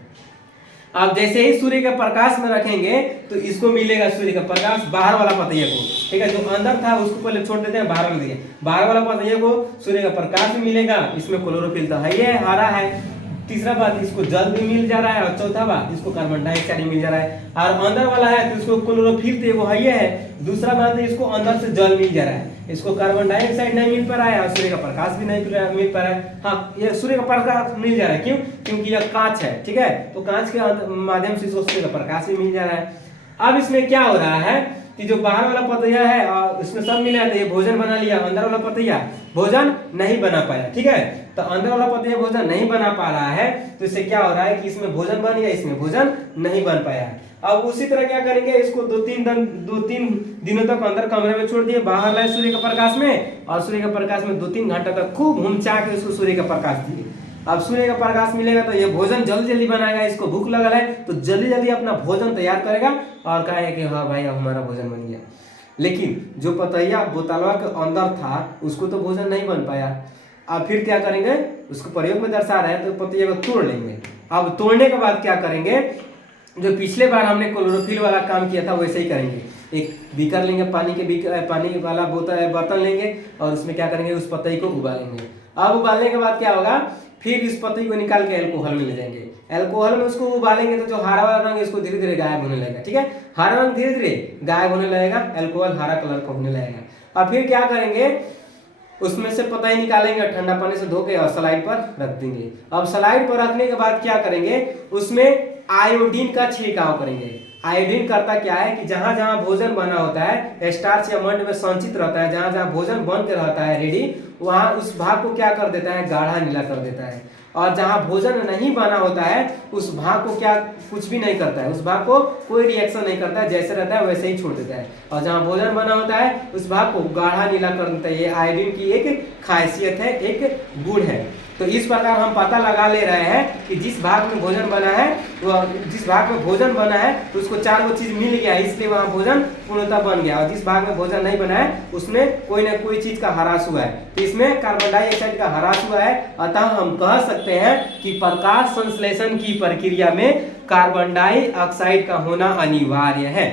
अब जैसे ही सूर्य के प्रकाश में रखेंगे तो इसको मिलेगा सूर्य का प्रकाश बाहर वाला पतैया को। ठीक है, जो अंदर था उसको पहले छोड़ देते हैं, बाहर में दिए, बाहर वाला पतैया को सूर्य का प्रकाश भी मिलेगा। इसमें क्लोरोफिल तो है, ये हरा है। तीसरा बात, इसको जल भी मिल जा रहा है, और चौथा बात, इसको कार्बन डाइऑक्साइड भी मिल जा रहा है। और अंदर वाला है तो इसको क्लोरोफिल तो वो है ही है। दूसरा बात है, इसको अंदर से जल मिल जा रहा है, इसको कार्बन डाइऑक्साइड नहीं मिल पा रहा है और सूर्य का प्रकाश भी नहीं मिल पा रहा है। हाँ, ये सूर्य का प्रकाश मिल जा रहा है, क्यों, क्योंकि यह कांच है। ठीक है, तो कांच के माध्यम से इसको सूर्य का प्रकाश भी मिल जा रहा है। अब इसमें क्या हो रहा है कि जो बाहर वाला पतैया है उसमें सब मिला है, तो ये भोजन बना लिया, अंदर वाला पतैया भोजन नहीं बना पाया। ठीक है, तो अंदर वाला पतैया भोजन नहीं बना पा रहा है, तो इससे क्या हो रहा है कि इसमें भोजन बन गया, इसमें भोजन नहीं बन पाया। अब उसी तरह क्या करेंगे, इसको 2-3 दिनों तक अंदर कमरे में छोड़ दिए, बाहर लाए सूर्य के प्रकाश में, और सूर्य के प्रकाश में 2-3 घंटा तक खूब घुमचा के इसको सूर्य का प्रकाश दिए। अब सूर्य का प्रकाश मिलेगा तो ये भोजन जल्दी जल्दी बनाएगा, इसको भूख लगल है तो जल्दी जल्दी अपना भोजन तैयार करेगा और कहेगा कि हाँ भाई अब हमारा भोजन बन गया। लेकिन जो पतैया बोतलवा के अंदर था उसको तो भोजन नहीं बन पाया। अब फिर क्या करेंगे, उसको प्रयोग में दर्शा रहे हैं तो पतैया को तोड़ लेंगे। अब तोड़ने के बाद क्या करेंगे, जो पिछले बार हमने क्लोरोफिल वाला काम किया था वैसे ही करेंगे। एक बीकर लेंगे, पानी वाला बोतल बर्तन लेंगे और उसमें क्या करेंगे, उस पतई को उबालेंगे। अब उबालने के बाद क्या होगा, फिर इस पत्ती को निकाल के अल्कोहल में ले जाएंगे, अल्कोहल में उसको उबालेंगे तो जो हरा वाला रंग है इसको धीरे धीरे गायब होने लगेगा। ठीक है, हरा रंग धीरे धीरे गायब होने लगेगा, अल्कोहल हरा कलर का होने लगेगा। अब फिर क्या करेंगे, उसमें से पतई निकालेंगे, ठंडा पानी से धो के और स्लाइड पर रख देंगे। अब स्लाइड पर रखने के बाद क्या करेंगे, उसमें आयोडीन का छिड़काव करेंगे। आयोडीन करता क्या है कि जहां जहां भोजन बना होता है, स्टार्च या मंड में संचित रहता है, जहां जहां भोजन बन के रहता है रेडी, वहां उस भाग को क्या कर देता है, गाढ़ा नीला कर देता है। और जहां भोजन नहीं बना होता है उस भाग को क्या कुछ भी नहीं करता है, उस भाग को कोई रिएक्शन नहीं करता है, जैसे रहता है वैसे ही छोड़ देता है। और जहां भोजन बना होता है उस भाग को गाढ़ा नीला कर देता है। ये आयोडीन की एक खासियत है, एक गुण है। तो इस प्रकार हम पता लगा ले रहे हैं कि जिस भाग में भोजन बना है, जिस भाग में भोजन बना है तो उसको 4 चीज मिल गया, इसलिए वहां भोजन पूर्णतः बन गया। और जिस भाग में भोजन नहीं बना है उसमें कोई ना कोई चीज का ह्रास हुआ है, तो इसमें कार्बन डाइऑक्साइड का ह्रास हुआ है। अतः हम कह सकते हैं कि प्रकाश संश्लेषण की प्रक्रिया में कार्बन डाइऑक्साइड का होना अनिवार्य है।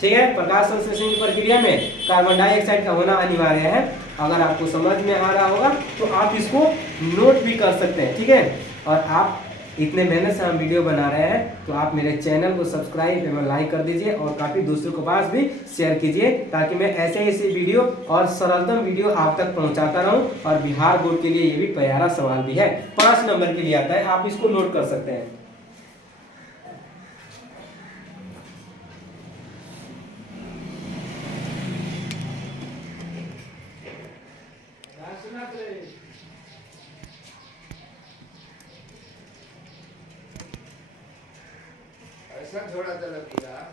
ठीक है, प्रकाश संश्लेषण की प्रक्रिया में कार्बन डाइऑक्साइड का होना अनिवार्य है। अगर आपको समझ में आ रहा होगा तो आप इसको नोट भी कर सकते हैं। ठीक है, और आप इतने मेहनत से हम वीडियो बना रहे हैं तो आप मेरे चैनल को सब्सक्राइब एवं लाइक कर दीजिए और काफ़ी दूसरों के पास भी शेयर कीजिए, ताकि मैं ऐसे ऐसे वीडियो और सरलतम वीडियो आप तक पहुंचाता रहूं। और बिहार बोर्ड के लिए ये भी प्यारा सवाल भी है, 5 नंबर के लिए आता है, आप इसको नोट कर सकते हैं। ऐसा थोड़ा सा लगेगा।